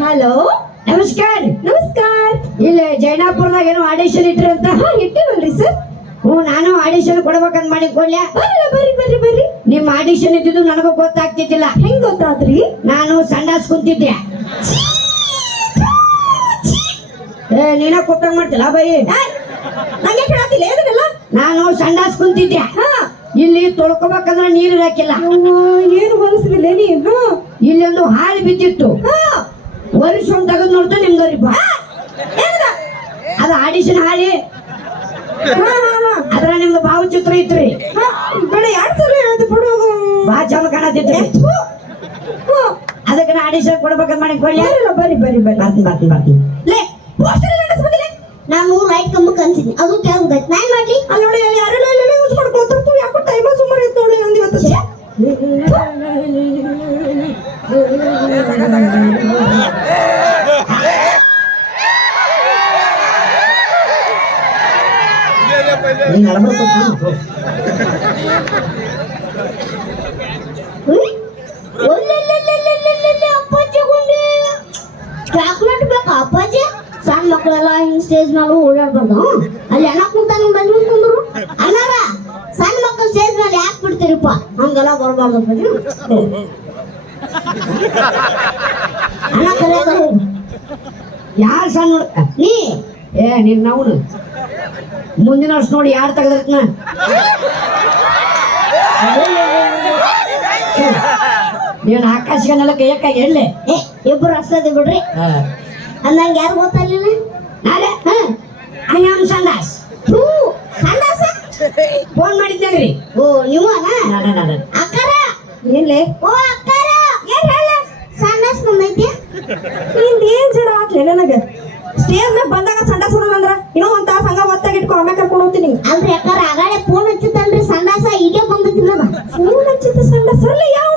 Hello, ನಮಸ್ಕಾರ. ನಮಸ್ಕಾರ. ಇಲ್ಲಿ ಜೈನಾಪುರದಾಗ ಏನೋ ಆಡಿಷನ್ ಇಟ್ರಿ ಅಂತ. ಇಟ್ಟಿವಲ್ರಿ ಸರ್. ನಾನು ಆಡಿಷನ್ ಕೊಡ್ಬೇಕಂತ ಮಾಡಿಕೊಳ್ಳೆ. ಬರ್ರಿ ಬರ್ರಿ ಬರ್ರಿ. ನಿಮ್ ಆಡಿಷನ್ ಇದ್ದಿದ್ದು ನನಗೂ ಗೊತ್ತಾಗ್ತಿದ್ದಿಲ್ಲ. ಹೆಂಗ್ ಗೊತ್ತಾದ್ರಿ? ನಾನು ಸಂಡಾಸ್ ಕುಂತಿದ್ದೆ. ನೀನ ಕೊಟ್ಟಂಗ್ ಮಾಡ್ತಿಲ್ಲ ಬೈ. ನಂಗೆ ಕೇಳತ್ತಿಲ್ಲ ಏನಿಲ್ಲ. ನಾನು ಸಂಡಾಸ್ ಕುಂತಿದ್ದೆ. ಇಲ್ಲಿ ತೊಳ್ಕೊಬೇಕಂದ್ರೆ ನೀರು ಹಾಕಿಲ್ಲ. ಏನು ಹೊಲಸಿದಿಲ್ಲ ನೀನು. ಇಲ್ಲಿ ಒಂದು ಹಾಳು ಬಿದ್ದಿತ್ತು. ವರ್ಷ ಒಂದು ತಗದ್ ನೋಡ್ತಾ ನಿಮ್ದವ್ರಿಪ್ಪ ಅದು ಆಡಿಷನ್ ಹಾಳಿ. ಅದ್ರ ನಿಮ್ದು ಭಾವಚಿತ್ರ ಇತ್ರಿ. ಬೇಡ, 2 ಸಲ ಹೇಳ್ದು ಬಿಡೋದು. ಬಹಳ ಚಂದ ಕಾಣತಿತ್ತು. ಅದಕ್ಕೆ ನಾ ಆಡಿಷನ್ ಕೊಡ್ಬೇಕಂತ ಮಾಡಿ ಕೊಳ್ಳಿ. ಬರ್ರಿ ಬರ್ರಿ ಬರ್ರಿ. ಬರ್ತೀನಿ. ಲೇ, ಪೋಸ್ಟರ್ ಎಲ್ಲ ನಡೆಸ್ಬಿಟ್ಟಿಲ್ಲ. ನಾನು ಲೈಟ್ ಕಂಬ ಕನ್ಸಿದ್ನಿ, ಅದು ಕೆಳಗೆ ನಾನ್ ಮಾಡ್ಲಿ. ಅಲ್ಲಿ ನೋಡಿ, ಯಾರೆಲ್ಲ ಎಲ್ಲ ಯೂಸ್ ಮಾಡ್ಕೊಳ್ತಿರ್ತು. ಯಾಕೋ ಟೈಮ್ ಸುಮಾರು ಇತ್ತು ನೋಡಿ ನಂದು ಇವತ್ತು. ಅಪ್ಪಾಜಿ ಗುಂಡಿ ಚಾಕ್ಲೇಟ್ ಬೇಕಾ ಅಪ್ಪಾಜಿ? ಸಣ್ಣ ಮಕ್ಕಳೆಲ್ಲ ಹಿಂಗ್ ಸ್ಟೇಜ್ ಮೇಲೆ ಓಡಾಡ್ಬಾರ್ದು. ಅಲ್ಲಿ ಅಣ್ಣ ಕುಂತ ಬಂದ್ಬಿಟ್ಟು ಕುಂದ್ರು. ಅಣ್ಣಾರ, ಸಣ್ಣ ಮಕ್ಕಳು ಸ್ಟೇಜ್ ಮೇಲೆ ಯಾಕೆ ಬಿಡ್ತೀರಿಪ್ಪ? ಹಂಗೆಲ್ಲ ಬರ್ಬಾರ್ದು ಅಪ್ಪಾಜಿ. ಅಣ್ಣ ಕಲಿಯಕ ಯಾರು ಸಣ್ಣ ನೀ ನೀನ್ ನಾವು ಮುಂದಿನ ವರ್ಷ ನೋಡಿ ಯಾರು ತೆಗೆದ್ರತ್ನ. ನೀನ್ ಆಕಾಶಕ್ಕೆ ನೆಲಕ್ಕೆ ಏಕಾಗಿ ಎಳ್ಳೆ. ಇಬ್ರು ಅಷ್ಟೇ ಬಿಡ್ರಿ. ಅಂದಂಗ ಯಾರು ಗೊತ್ತಲ್ಲ ನಾಳೆ ಐ ಆಮ್ ಸಂಡಾಸ್. ಸಂಡಾಸ ಫೋನ್ ಮಾಡಿದ್ದೇನ್ರಿ. ಓ ನೀವನ ಅಕ್ಕಾರ? ಏನ್ಲೇ? ಓ ಅಕ್ಕಾರ, ಏನ್ ಹೇಳ? ಸಂಡಾಸ್ ಬಂದೈತಿ. ನಿಂದ ಏನ್ ಜಡ ಆಗ್ಲೇ ನನಗ. ಸ್ಟೇಜ್ ಮೇಲೆ ಬಂದಾಗ ಸಂಡಾಸ್ ಅಂದ್ರ ಇನ್ನೂ ಒಂದ್ ತಾಸ ಹಂಗ ಒತ್ತಾಗಿ ಇಟ್ಕೊಂಡು ಆಮೇಲೆ ಕರ್ಕೊಂಡು ಹೋಗ್ತೀನಿ. ಅಲ್ರಿ ಅಕ್ಕಾರ, ಆಗಾಳೆ ಫೋನ್ ಹಚ್ಚಿತ್ತಲ್ರಿ ಸಂಡಾಸ ಈಗ ಬಂದೈತಿಲ್ಲ. ಫೋನ್ ಹಚ್ಚಿತ್ತ ಸಂಡಾಸ ಅಲ್ಲ. ಯಾವ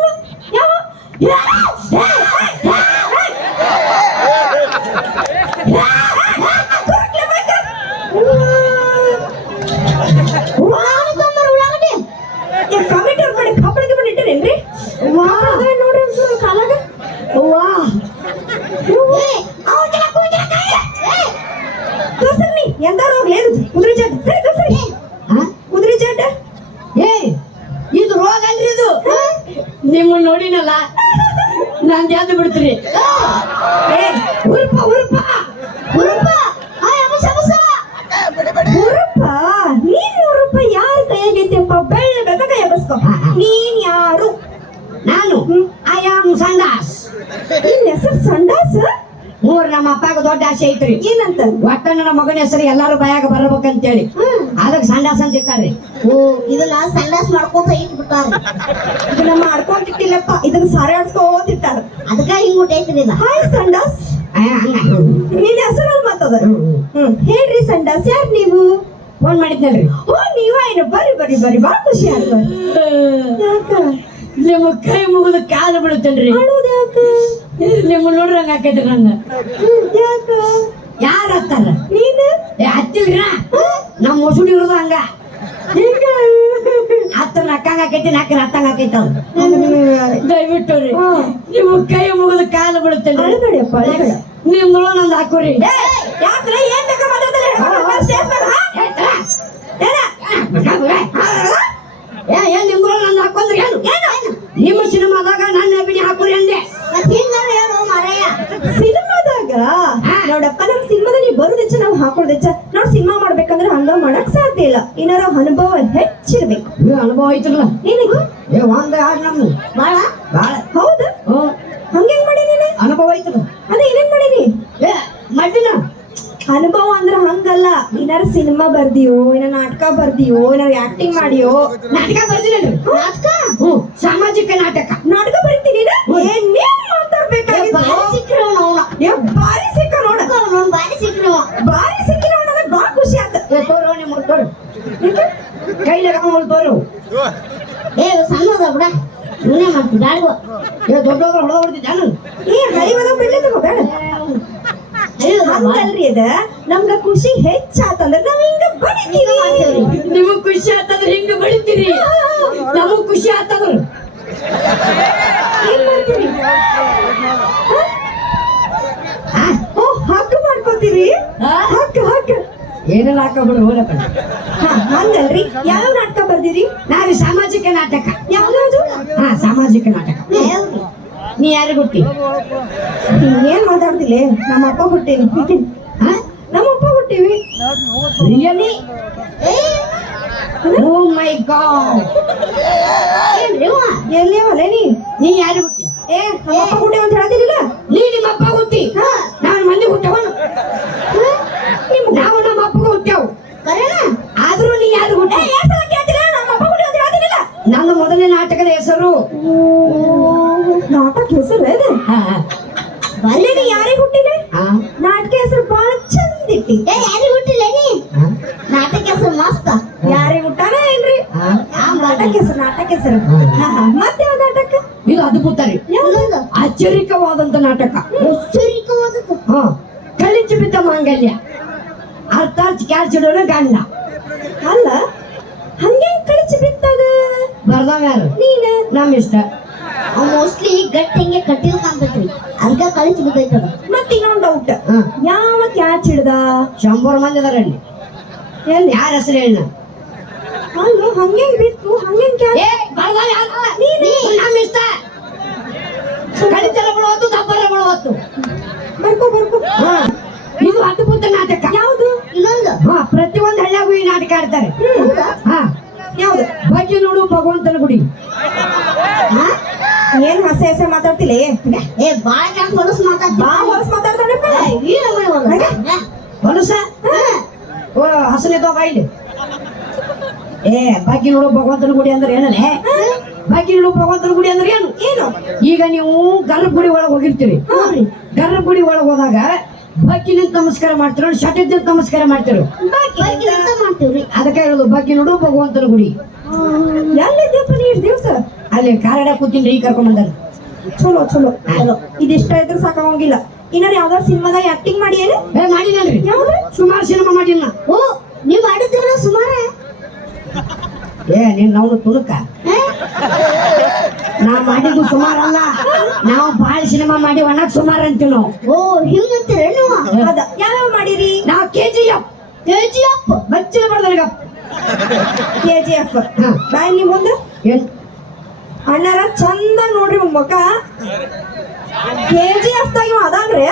ಕಮಿಟರ್ ಮಾಡಿ ಕಬ್ಬಡಿಗೆ ಬಂದು ಇಟ್ಟಿರೇನ್ರಿ? ನೋಡ್ರಿ ಕಾಲಾಗ. ಎಂದಾರು ಹೋಗ್ಲಿ ಕುದುರೆ ಜಡ್. ಕುದುರೆ ಜಡ್ ಇದು ರೋಗ ಅಲ್ರಿ ಇದು. ನಿಮ್ಮ ನೋಡಿನಲ್ಲ ನಾನ್ ಜಾದು ಬಿಡ್ತೀರಿ. ಉರುಪ ಉರುಪ ಉರುಪ ಉರುಪ. ನೀನ್ ಉರುಪ ಯಾರ ಕೈಯಾಗೈತೆಪ್ಪ? ಬೆಳ್ಳ ಬೇಕ ಕೈ ಎಬಸ್ಕೊ. ನೀನ್ ಯಾರು? ನಾನು ಐ ಆಮ್ ಸಂಡಾಸ್. ನಿನ್ ಹೆಸರು ಸಂಡಾಸ್? ನಮ್ಮ ಅಪ್ಪಾಗ ದೊಡ್ಡ ಆಸೆ ಐತ್ರಿ. ಏನಂತ? ಒಟ್ಟ ನನ್ನ ಮಗನ ಹೆಸರು ಎಲ್ಲಾರು ಬಾಯಾಗ ಬರ್ಬೇಕಂತೇಳಿ ಅದಕ್ಕೆ ಸಂಡಾಸ್ ಅಂತ ಇಟ್ಟಾರ್ರಿ. ಓ, ಇದನ್ನ ಸಂಡಾಸ್ ಮಾಡ್ಕೊಂತ ಇಟ್ಬಿಟ್ಟಾರ. ಇದನ್ನ ಮಾಡ್ಕೊಂತಿಟ್ಟಿಲ್ಲಪ್ಪ, ಇದನ್ನ ಸಾರಿ ಆಡ್ಸ್ಕೋತಿಟ್ಟಾರ. ಅದಕ್ಕ ಹಿಂಗ್ ಬಿಟ್ಟೈತ್ರಿ ಇದು. ಹಾಯ್ ಸಂಡಾಸ್. ನಿನ್ ಹೆಸರು ಮಾತದ. ಹೇಳ್ರಿ ಸಂಡಾಸ್, ಯಾರು ನೀವು? ಫೋನ್ ಮಾಡಿದ್ನಲ್ರಿ. ಓ, ನೀವ ಏನು? ಬರ್ರಿ ಬರ್ರಿ ಬರ್ರಿ, ಬಾಳ ಖುಷಿ ಆಯ್ತು. ಯಾಕ? ನಿಮ್ಮ ಕೈ ಮುಗಿದು ಕಾಲು ಬಿಡುತ್ತೇನ್ರಿ. ಅಳುದ ಯಾಕ? ನಿಮ್ಮ ನೋಡ್ರಂಗ ಹಾಕೈತ್ರಿ ನಂಗ. ಯಾಕ? ಯಾರ ಹತ್ತಾರ? ನೀನು ಹತ್ತಿಲ್ರ. ನಮ್ಮ ಮುಸುಡಿ ಇರೋದು ಹಂಗ. ಹಿಂಗ ಹತ್ತರ ಅಕ್ಕಂಗ ಹಾಕೈತಿ, ನಾಲ್ಕರ ಹತ್ತಂಗ ಹಾಕೈತ. ದಯವಿಟ್ಟು ರೀ ನಿಮ್ಮ ಕೈ ಮುಗಿದು ಕಾಲು ಬಿಡುತ್ತೇನ್ರಿ. ಅಳಬೇಡಪ್ಪ, ಅಳಬೇಡ. ನಿಮ್ದೊಳ ನಂದು ಹಾಕೋರಿ. ಯಾಕಂದ್ರೆ ಏನ್ ಬೇಕಾ ಮಾತಾಡ್ತಾರೆ. ಏನ್ ನಿಮ್ದೊಳ ನಂದು ಹಾಕೊಂಡ್ರಿ ಏನು? ನಿಮ್ಮ ಸಿನಿಮಾದಾಗ ನನ್ನ ಅಭಿನಯ ಹಾಕೋರಿ ಅಂದೆ. ಹೇಳು ಮಾರಯ್ಯ. ಸಿನಿಮಾದಾಗ ನೋಡಪ್ಪ, ನಮ್ ಸಿನಿಮಾದಲ್ಲಿ ಬರುದೆಚ್ಚ, ನಾವು ಹಾಕೊಳ್ಳೋದೆಚ್ಚ. ನಾವು ಸಿನಿಮಾ ಮಾಡ್ಬೇಕಂದ್ರೆ ಹಂಗ ಮಾಡಕ್ ಸಾಧ್ಯ ಇಲ್ಲ. ಏನಾರ ಅನುಭವ ಹೆಚ್ಚಿರ್ಬೇಕು. ಅನುಭವ ಐತ್ರಲ್ಲ ನಿನಗೆ? ಒಂದ್ ಯಾರು ನಮ್ಮ ಬಾಳ ಬಾಳ. ಹೌದಾ? ಹಂಗೇನ್ ಮಾಡಿ ನೀನು? ಅನುಭವ ಐತ್ರಲ್ಲ. ಅದೇ ಏನೇನ್ ಮಾಡೀನಿ? ಮಾಡ್ತೀನ. ಅನುಭವ ಅಂದ್ರ ಹಂಗಲ್ಲ. ಏನಾರ ಸಿನಿಮಾ ಬರ್ದಿಯೋ, ಏನಾರ ನಾಟಕ ಬರ್ದಿಯೋ, ಏನಾರ ಆಕ್ಟಿಂಗ್ ಮಾಡಿಯೋ? ನಾಟಕ ಬರ್ದಿಲ್ಲರಿ. ನಾಟಕ? ಸಾಮಾಜಿಕ ನಾಟಕ. ನಾಟಕ ಬರೀತೀನಿ. ಏನೇನ್ ಮಾತಾಡ್ಬೇಕಾಗಿತ್ತು? ಬಾರಿ ಸಿಕ್ಕ್ರಿ ಬಾರಿ ಸಿಕ್ಕ ನೋಡ. ಬಾರಿ ಸಿಕ್ಕ್ರಿ ಬಾರಿ ಸಿಕ್ಕಿ ನೋಡೋದ್ ಬಾಳ ಖುಷಿ ಆತ. ತೋರು ನಿಮ್ಮ ತೋರು ಕೈಲಾಗ ತೋರು. ಸಣ್ಣದ ಬಿಡ, ಇವನೇ ಮಾಡ್ತೀನಿ ಗಾಡಿಗೋ. ದೊಡ್ಡವ್ರು ಹೊಡೆದ ಹೊಡೆದಿದ್ದಾನು. ಹರಿವದ ಬಿಡ್ಲಿಕ್ಕೆ ಬೇಡ. ಹಂಗಲ್ರಿ ಅದ. ನಮ್ಗ ಖುಷಿ ಹೆಚ್ಚಾತಂದ್ರ ನಾವ್ ಹಿಂಗ ಬಡಿತೀವಿ. ನಿಮಗ್ ಖುಷಿ ಆತಂದ್ರ ಹಿಂಗ ಬಡಿತೀರಿ, ನಮಗ್ ಖುಷಿ ಆತಂದ್ರ ಏನ್ ಮಾಡ್ತೀವಿ? ಹಾಕೋತೀರಿ ಹಾ? ಹಾಕ ಏನೆಲ್ಲ ಹಾಕೋಬಿಡ್ರು ಹೋಲಪ್ಪ. ಹಂಗಲ್ರಿ ಯಾವ ನಾಟಕ ಬರ್ದಿರಿ ನಾನು ಸಾಮಾಜಿಕ ನಾಟಕ. ಯಾವ್ದು ಹಾ, ಸಾಮಾಜಿಕ ನಾಟಕ. ನೀ ಯಾರು ಹುಟ್ಟಿ? ಏನ್ ಮಾತಾಡ್ತಿಲ್ಲ ನಮ್ಮ ಅಪ್ಪ ಹುಟ್ಟೇನಿ ಹಾ? ನಮ್ಮ ಅಪ್ಪ ಹುಟ್ಟಿವಿ ರಿಯಲಿ? ಓ ಮೈ ಗಾಡ್. ಎಲ್ಲಿ ಅವಲೇ ನೀ ಯಾರು ಹುಟ್ಟಿ? ಏ ನಮ್ಮ ಅಪ್ಪ ಹುಟ್ಟಿ ಅಂತ ಹೇಳ್ತೀನಿಲ್ಲ ನೀ ನಿಮ್ಮ ಅಪ್ಪ ಹುಟ್ಟಿ. ನಾನು ಮಂದಿ ಹುಟ್ಟವನು. ನಾವು ನಮ್ಮ ಅಪ್ಪಗೂ ಹುಟ್ಟ್ಯಾವು. ಆದ್ರೂ ನೀ ಯಾರು ಹುಟ್ಟಿ? ನಮ್ಮ ಅಪ್ಪ ಹುಟ್ಟಿ ಅಂತ ಹೇಳ್ತೀನಿಲ್ಲ ನನ್ನ ಮೊದಲನೇ ನಾಟಕದ ಹೆಸರು. ನಾಟಕ ಹೆಸರು ಇದೆ ಹಾ, ಅಲ್ಲೇನಿ ಯಾರಿಗೆ ಹುಟ್ಟಿದೆ ಹಾ, ನಾಟಕ ಹೆಸರು ಬಹಳ ಚಂದ ಇಟ್ಟಿ ಯಾರಿಗೆ ಹುಟ್ಟಿಲ್ಲ ನೀ ಹಾ, ನಾಟಕ ಹೆಸರು ಮಸ್ತ್ ಯಾರಿಗೆ ಹುಟ್ಟಾನ ಏನ್ರಿ ಹಾ. ನಾಟಕ ಹೆಸರು ಮತ್ತೆ ಯಾವ ನಾಟಕ ಇದು ಅದ್ಭುತ ರೀ. ಯಾವ್ದು ಆಶ್ಚರ್ಯಕವಾದಂತ ನಾಟಕ. ಆಶ್ಚರ್ಯಕವಾದದ್ದು ಹಾ, ಕಳಿಚಿ ಬಿದ್ದ ಮಾಂಗಲ್ಯ, ಅರ್ಥಾತ್ ಕ್ಯಾಚಿಡೋನ ಗಂಡ. ಅಲ್ಲ ಹಂಗೇನ್ ಕಳಿಸಿ ಬಿತ್ತದ ಬರ್ದವ ಯಾರು? ನೀನ ನಮ್ ಇಷ್ಟ. ಮೋಸ್ಟ್ಲಿ ಗಟ್ಟಿ ಹಿಂಗೆ ಕಟ್ಟಿಲ್ ಕಾಣ್ತೈತ್ರಿ ಅದಕ್ಕ ಕಳಿಸಿ ಬಿದ್ದೈತದ ಮತ್ ಇನ್ನೊಂದ್ ಡೌಟ್ ಹಾ. ಯಾವ ಕ್ಯಾಚ್ ಹಿಡ್ದ 100 ಮಂದಿ ಅದಾರಲ್ಲಿ. ಎಲ್ಲಿ ಯಾರ ಹೆಸರು ಹೇಳ? ಅಲ್ಲೋ ಹಂಗೇನ್ ಬಿತ್ತು ಹಂಗೇನ್ ಕ್ಯಾಚ್ ನಮ್ ಇಷ್ಟ. ಕಳಿಚಲ ಬಿಡುವತ್ತು, ದಬ್ಬರ ಬಿಡುವತ್ತು. ಬರ್ಕೋ ಹಾ, ಇದು ಅದ್ಭುತ ನಾಟಕ. ಯಾವ್ದು ಇನ್ನೊಂದು ಹಾ, ಪ್ರತಿಯೊಂದು ಹಳ್ಳಿಯಾಗೂ ಈ ನಾಟಕ ಆಡ್ತಾರೆ. ಹಾ, ಯಾವ್ದು ಬಗ್ಗೆ ನೋಡು ಭಗವಂತನ ಗುಡಿ. ಹಾ? ಏನ್ ಹಸೆ ಮಾತಾಡ್ತಿಲ್ಲ ಏ ಬಾಳ ಕೆಂಪ್ ಹೊಲಸು ಬಾ ಹೊಲಸ್ ಮಾತಾಡ್ತಾನಪ್ಪ ಹೊಲಸ ಓ ಹಸನಿದ್ವ ಬಾಯಿಲಿ. ಏ ಬಗ್ಗೆ ನೋಡು ಭಗವಂತನ ಗುಡಿ ಅಂದ್ರೆ ಏನಲ್ಲೇ? ಬಗ್ಗೆ ನೋಡು ಭಗವಂತನ ಗುಡಿ ಅಂದ್ರೆ ಏನು? ಏನು ಈಗ ನೀವು ಗರ್ಭಗುಡಿ ಒಳಗೆ ಹೋಗಿರ್ತೀರಿ. ಗರ್ಭಗುಡಿ ಒಳಗೆ ಹೋದಾಗ ಬಗ್ಗೆ ನಿಂತ ನಮಸ್ಕಾರ ಮಾಡ್ತಿರೋ, ಶಟದ್ ನಿಂತ ನಮಸ್ಕಾರ ಮಾಡ್ತಿರೋ. ಮಾಡ್ತೀವ್ರಿ ಅದಕ್ಕೆ ಹೇಳೋದು ಬಗ್ಗೆ ನೋಡು ಭಗವಂತನ ಗುಡಿ. ಎಲ್ಲಿದ್ದಪ್ಪ ನೀ ಇಷ್ಟ್ ದಿವ್ಸ ಅಲ್ಲಿ ಕಾರಡ ಕೂತಿನ್ರಿ, ಈಗ ಕರ್ಕೊಂಡ್ ಬಂದಾರ. ಚಲೋ ಇದಿಷ್ಟ ಇದ್ರೆ ಸಾಕಾಗಂಗಿಲ್ಲ. ಇನ್ನಾರು ಯಾವ್ದಾರು ಸಿನಿಮಾದಾಗ ಆಕ್ಟಿಂಗ್ ಮಾಡಿ ಏನು ಏ ಮಾಡಿದಲ್ರಿ, ಯಾವ್ದು ಸುಮಾರು ಸಿನಿಮಾ ಮಾಡಿನ. ಓ ನೀವ್ ಮಾಡಿದ್ದೀರ ಸುಮಾರ ಏ ನೀನ್ ನಾವು ತುಡುಕ. ನಾ ಮಾಡಿದ್ದು ಸುಮಾರಲ್ಲ, ನಾವು ಬಾಳ ಸಿನಿಮಾ ಮಾಡಿ ಒಣಗ್ ಸುಮಾರು ಅಂತೀವಿ ನಾವು. ಓ ಹಿಂಗಂತೀರ ನೀವು ಅದ ಯಾವ್ಯಾವ ಮಾಡಿರಿ ನಾವು KGF KGF ಬಚ್ಚಿನ ಬಡ್ದಲ್ಗ. KGF ಬಾಯ್ ನೀ ಮುಂದೆ ಏನ್ ಅಣ್ಣಾರ ಚಂದ ನೋಡ್ರಿ ಮುಖ. KGF ದಾಗ ಇವ ಅದಾನ್ರಿ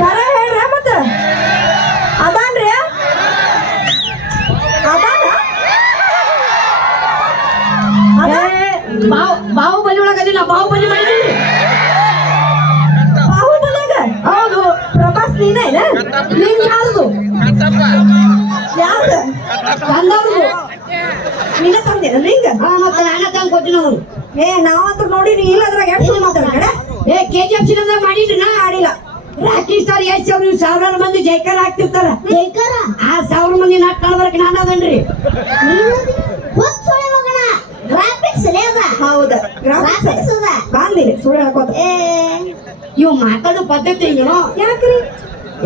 ಕರ ಹೇಳ್ರಿ ಮತ್ತ ಅದಾನ್ರಿ ಬಾಹುಬಲಿ ಒಳಗದಿಲ್ಲ, ಬಾಹುಬಲಿ ಮಾಡಿದೀನಿ. ಬಾಹುಬಲಿಯಾಗ ಹೌದು. ಪ್ರಭಾಸ್ ನೀನ ನಿಂಗ್ ಯಾವ್ದು? ಯಾವ್ದು ತಂದವ್ರು. ನೀನ ತಂದೇನ ನಿಂಗ ಹಾ, ಮತ್ತೆ ನಾನ ತಂದು ಕೊಟ್ಟಿನ ಅವ್ರು. ಏ ನಾವಂತೂ ನೋಡಿ ನೀ ಇಲ್ಲದ್ರಾಗ ಎಷ್ಟು ಸುಳ್ಳು ಮಾತಾಡ್ಬೇಡ. ಏ KGF ಸಿನಿಮಾ ಮಾಡಿದ್ರಿ ನಾ ಆಡಿಲ್ಲ ರಾಕಿ ಸ್ಟಾರ್ ಎಷ್ಟು ಸಾವಿರಾರು ಮಂದಿ ಜೈಕಾರ ಆಗ್ತಿರ್ತಾರ. ಜೈಕಾರ ಆ 1000 ಮಂದಿ ನಾಟ ಕಾಣ್ಬರ್ಕ ನಾನು ಅದನ್ರಿ. ಹೊತ್ತೊಳೆ ಮಗನ ಗ್ರಾಫಿಕ್ಸ್ ಲೇದ ಹೌದ ಗ್ರಾಫಿಕ್ಸ್ ಅದ ಬಾಂದಿಲ್ಲ ಸುಳ್ಳು ಹೇಳ್ಕೋತ ಏ ಇವ್ ಮಾತಾಡೋ ಪದ್ಧತಿ ಹಿಂಗೇನೋ ಯಾಕ್ರಿ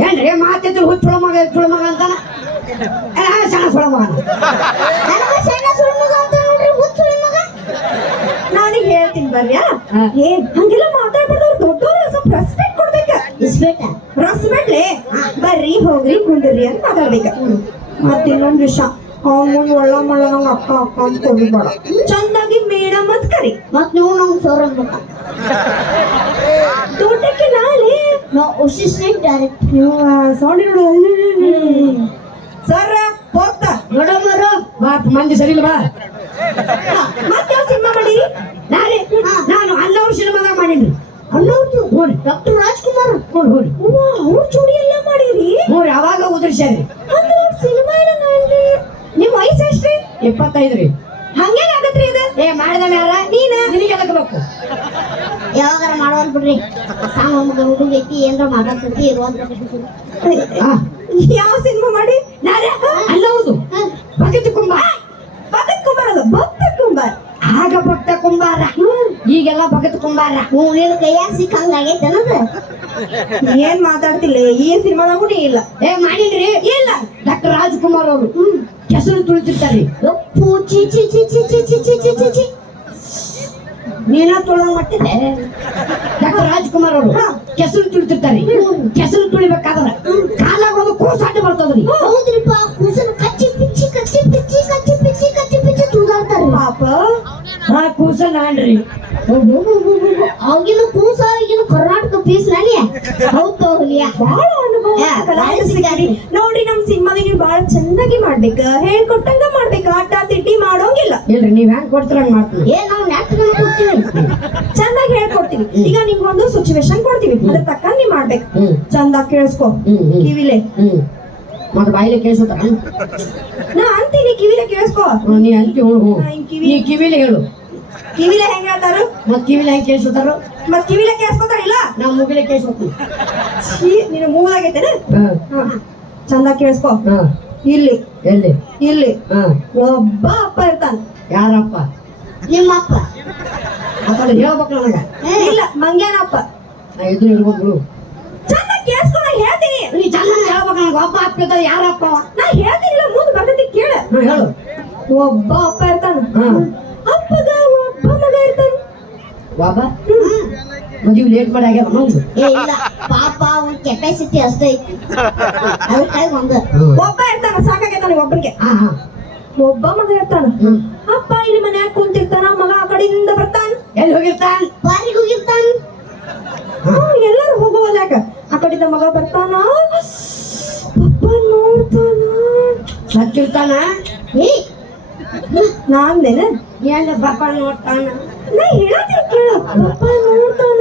ಏನ್ರಿ? ಮಾತಿದ್ರು ಹುಚ್ಚುಳ ಮಗ ಅಂತಾನ. ಸಣ್ಣ ಸುಳ ಮಗನ. ನನಗ ಸಣ್ಣ ಸುಳ್ಳು ಮಗ ಅಂತ ನೋಡ್ರಿ ಹುಚ್ಚುಳಿ ಮಗ. ನಾನೀಗ ಹೇಳ್ತೀನಿ ಬರ್ಯಾ. ಹಾ. ಏ ಹಂಗೆಲ್ಲ ಮಾತಾಡ್ಬಾರ್ದವ್ರು ದೊಡ್ಡವ್ರು ಸ್ವಲ್ಪ ರೆಸ್ಪೆಕ್ಟ್ ಕೊಡ್ಬೇಕ. ಇಸ್ಬೇಟ ರೆಸ್ಪೆಕ್ಟ್ಲೆ ಬರ್ರಿ ಹೋಗ್ರಿ ಕುಂದ್ರಿ ಅಂತ ಮಾತಾಡ್ಬೇಕ. ಮತ್ತೆ ಇನ್ನೊಂದ್ ವಿಷಯ ಅವ್ನ ಮುಂದ್ ಒಳ್ಳ ಮಳ್ಳ ನಂಗೆ ಅಕ್ಕ ಅಂತ ಕೊಡ್ಬೇಡ. ಚಂದಾಗಿ ಮೇಡಮ್ ಅಂತ ಕರಿ. ಮತ್ ನೀವು ನಮ್ಗೆ ಸೋರ್ ಅನ್ಬೇಕ. ತೋಟಕ್ಕೆ ನಾಳೆ ನಾವು ಅಸಿಸ್ಟೆಂಟ್ ಡೈರೆಕ್ಟ್ ಸೌಂಡ್ ನೋಡು ಸರ್ ಹೋಗ್ತಾ ನೋಡಮ್ಮರು ಮಂದಿ ಸರಿ ಇಲ್ಲ ಬಾ. ಮತ್ತೆ ಯಾವ ಸಿನಿಮಾ ಮಾಡಿರಿ ನಾನು ಅಣ್ಣವ್ರ ಸಿನಿಮಾದಾಗ ಮಾಡೀನಿ. ಅನ್ನೋದು ಹೋರಿ ಡಾಕ್ಟರ್ ರಾಜ್ಕುಮಾರ್ ಹೋರಿ ಅವ್ರ ಜೋಡಿ ಎಲ್ಲ ಮಾಡಿರಿ. ಹೋರಿ ಅವಾಗ ಉದುರ್ಸ್ಯಾರಿ. ಅಂದ್ರೆ ಸಿನಿಮಾ ಎಲ್ಲ ನೋಡ್ರಿ. ನಿಮ್ ವಯಸ್ಸು ಎಷ್ಟ್ರಿ? 25 ರೀ. ಹಂಗೇನಾಗತ್ರಿ ಇದು? ಏ ಮಾಡಿದ ಮ್ಯಾಲ ನೀನ ನಿನಗೆ ಎದಕ್ಬೇಕು? ಯಾವಾಗಾರ ಮಾಡೋಲ್ ಬಿಡ್ರಿ. ಸಾಂಗ್ ಮಗ ಹುಡುಗ ಐತಿ ಏನ್ರ ಮಾತಾಡ್ತೈತಿ ಇರುವಂತ ಯಾವ ಸಿನಿಮಾ ಮಾಡಿ? ನಾರೇ ಅನ್ನೋದು ಭಗತ್ ಕುಂಬಾರ. ಭಗತ್ ಕುಂಬಾರ ಅಲ್ಲ ಭಕ್ತ ಕುಂಬಾರ. ಆಗ ಭಕ್ತ ಕುಂಬಾರ, ಈಗೆಲ್ಲ ಭಗತ್ ಕುಂಬಾರ. ನಿನ್ ಕೈಯಾಗ ಸಿಕ್ಕಂಗ ಆಗೈತೆ ಅನ್ನೋದು. ಏನ್ ಮಾತಾಡ್ತಿಲ್ಲ ಈ ಸಿನಿಮಾದಾಗೂ ನೀ ಇಲ್ಲ. ಏ ಮಾಡಿದ್ರಿ ಇಲ್ಲ. ಡಾಕ್ಟರ್ ರಾಜ್ಕುಮಾರ್ ಅವರು ಕೆಸರು ತುಳಿತಿರ್ತಾರ್ರಿ. ಯಪ್ಪು ಚಿ ಚಿ ಚಿ ಚಿ ಚಿ ಚಿ ಚಿ ಚಿ ಚಿ ಚಿ ನೀನ ತುಳ ಮಟ್ಟಿದೆ. ಡಾಕ್ಟರ್ ರಾಜ್ಕುಮಾರ್ ಅವರು ಕೆಸರು ತುಳಿತಿರ್ತಾರಿ ಕೆಸರು ತುಳಿಬೇಕಾದ್ರ ಕಾಲಾಗ ಒಂದು ಕೂಸಾಟ ಬರ್ತದ್ರಿ ಹೌದ್ರಿಪ್ಪ ಕೂಸನ್ ಕಚ್ಚಿ ಪಿಚ್ಚಿ ತುಳಿದಾಡ್ತಾರ ಪಾಪ ಆ ಕೂಸ ನಾನ್ರಿ ಅವಾಗಿನ ಕೂಸ ಈಗಿನ ಕರ್ನಾಟಕ ಪೀಸ್ ನಾನಿ ಹೌದ್ ಹೋಗ್ಲಿಯ ಬಹಳ ಅನುಭವ ಕಲಾವಿದ ಸಿಕ್ಕಾರಿ. ನೋಡ್ರಿ ನಮ್ ಸಿನಿಮಾಲಿ ನೀವು ಬಹಳ ಚೆನ್ನಾಗಿ ಮಾಡ್ಬೇಕ ಹೇಳ್ಕೊಟ್ಟಂಗ ಮಾಡ್ಬೇಕ ಆಟ ತಿಡ್ಡಿ ಮಾಡೋಂಗಿಲ್ಲ ಇಲ್ರಿ ನೀವ್ ಹೆಂಗ್ ಕೊಡ್ತೀರ ಹಂಗ್ ಮಾಡ್ತೀವಿ ಏ ನಾವು ನಾಟಕ ಕೊಡ್ತೀವಿ ಚೆನ್ನಾಗಿ ಹೇಳ್ಕೊಡ್ತೀವಿ. ಈಗ ನಿಮ್ಗೊಂದು ಸಿಚುವೇಶನ್ ಕೊಡ್ತೀವಿ ಅದ್ರ ತಕ್ಕ ನೀವ್ ಮಾಡ್ಬೇಕು. ಚಂದ ಕೇಳಿಸ್ಕೊ ಕಿವಿಲೆ ಮತ್ತೆ ಬಾಯಿಲೆ ಕೇಳಿಸುತ್ತಾರ ನಾ ಅಂತೀನಿ ಕಿವಿಲೆ ಕೇಳಿಸ್ಕೊ. ನೀ ಅಂತಿ ನೀ ಕಿವಿಲೆ ಹೇಳು ಕಿವಿಲೆ ಹೆಂಗ್ ಹೇಳ್ತಾರು ಮತ್ ಕಿವಿಲೆ ಹೆಂಗ್ ಕೇಳಿಸುತ್ತಾರ ಮತ್ ಕಿವಿಲೆ ಕೇಳಿಸ್ಕೊತಾರಿಲ್ಲ ನಾ ಮುಗಿಲೆ ಕೇಳಿಸ್ಕೊತೀನಿ ನೀನು ಮೂವಾಗೈತೇನ ಚಂದ ಕೇಳಿಸ್ಕೊ. ಹಾ ಇಲ್ಲಿ ಎಲ್ಲಿ ಇಲ್ಲಿ ಹಾ ಒಬ್ಬ ಅಪ್ಪ ಇರ್ತಾನ. ಯಾರಪ್ಪ ನಿಮ್ಮ ಅಪ್ಪ ಅದನ್ನ ಹೇಳ್ಬೇಕು ನನಗ ಇಲ್ಲ ಮಂಗ್ಯಾನಪ್ಪ. ನಾ ಎದುರು ಇರ್ಬೇಕು ಚಂದ ಕೇಳಿಸ್ಕೊ. ನಾ ಹೇಳ್ತೀನಿ ನೀ ಚೆನ್ನಾಗಿ ಹೇಳ್ಬೇಕು ನನಗೆ ಒಬ್ಬ ಅಪ್ಪ ಇದ್ದ ಯಾರಪ್ಪ ನಾ ಹೇಳ್ತೀನಿಲ್ಲ ಮುಂದ್ ಬರ್ತೈತಿ ಕೇಳ. ಹೇಳು ಒಬ್ಬ ಅಪ್ಪ ಇರ್ತಾನ. ಹಾ ಅಪ್ಪಗ ಒಬ್ಬ ಮಗ ಇರ್ತಾನ. ಒಬ್ಬ ಮದುವೆ ಲೇಟ್ ಮಾಡಿ ಆಗ್ಯಾವ ನಮ್ದು ಏ ಇಲ್ಲ ಪಾಪ ಅವ್ನ ಕೆಪಾಸಿಟಿ ಅಷ್ಟೇ ಐತಿ ಅದಕ್ಕಾಗಿ ಒಂದ ಒಬ್ಬ ಇರ್ತಾನ ಸಾಕಾಗೈತಾನ ಒಬ್ಬನಿಗೆ. ಹಾ ಹಾ ಒಬ್ಬ ಮಗ ಇರ್ತಾನ. ಅಪ್ಪ ಇಲ್ಲಿ ಮನ್ಯಾಗ ಕುಂತಿರ್ತಾನ ಮಗ ಆ ಕಡೆಯಿಂದ ಬರ್ತಾನ. ಎಲ್ಲಿ ಹೋಗಿರ್ತಾನ ಬಾರಿಗೆ ಹೋಗಿರ್ತಾನ ಎಲ್ಲರೂ ಹೋಗುವಲ್ಯಾಕ ಆ ಕಡೆಯಿಂದ ಮಗ ಬರ್ತಾನ. ಪಪ್ಪ ನೋಡ್ತಾನ. ಸತ್ತಿರ್ತಾನ ಏ ನಾಂದೇನ ಎಲ್ಲ ಪಾಪ ನೋಡ್ತಾನ ನಾ ಹೇಳತ್ತೀನಿ ಕೇಳ. ಪಪ್ಪ ನೋಡ್ತಾನ.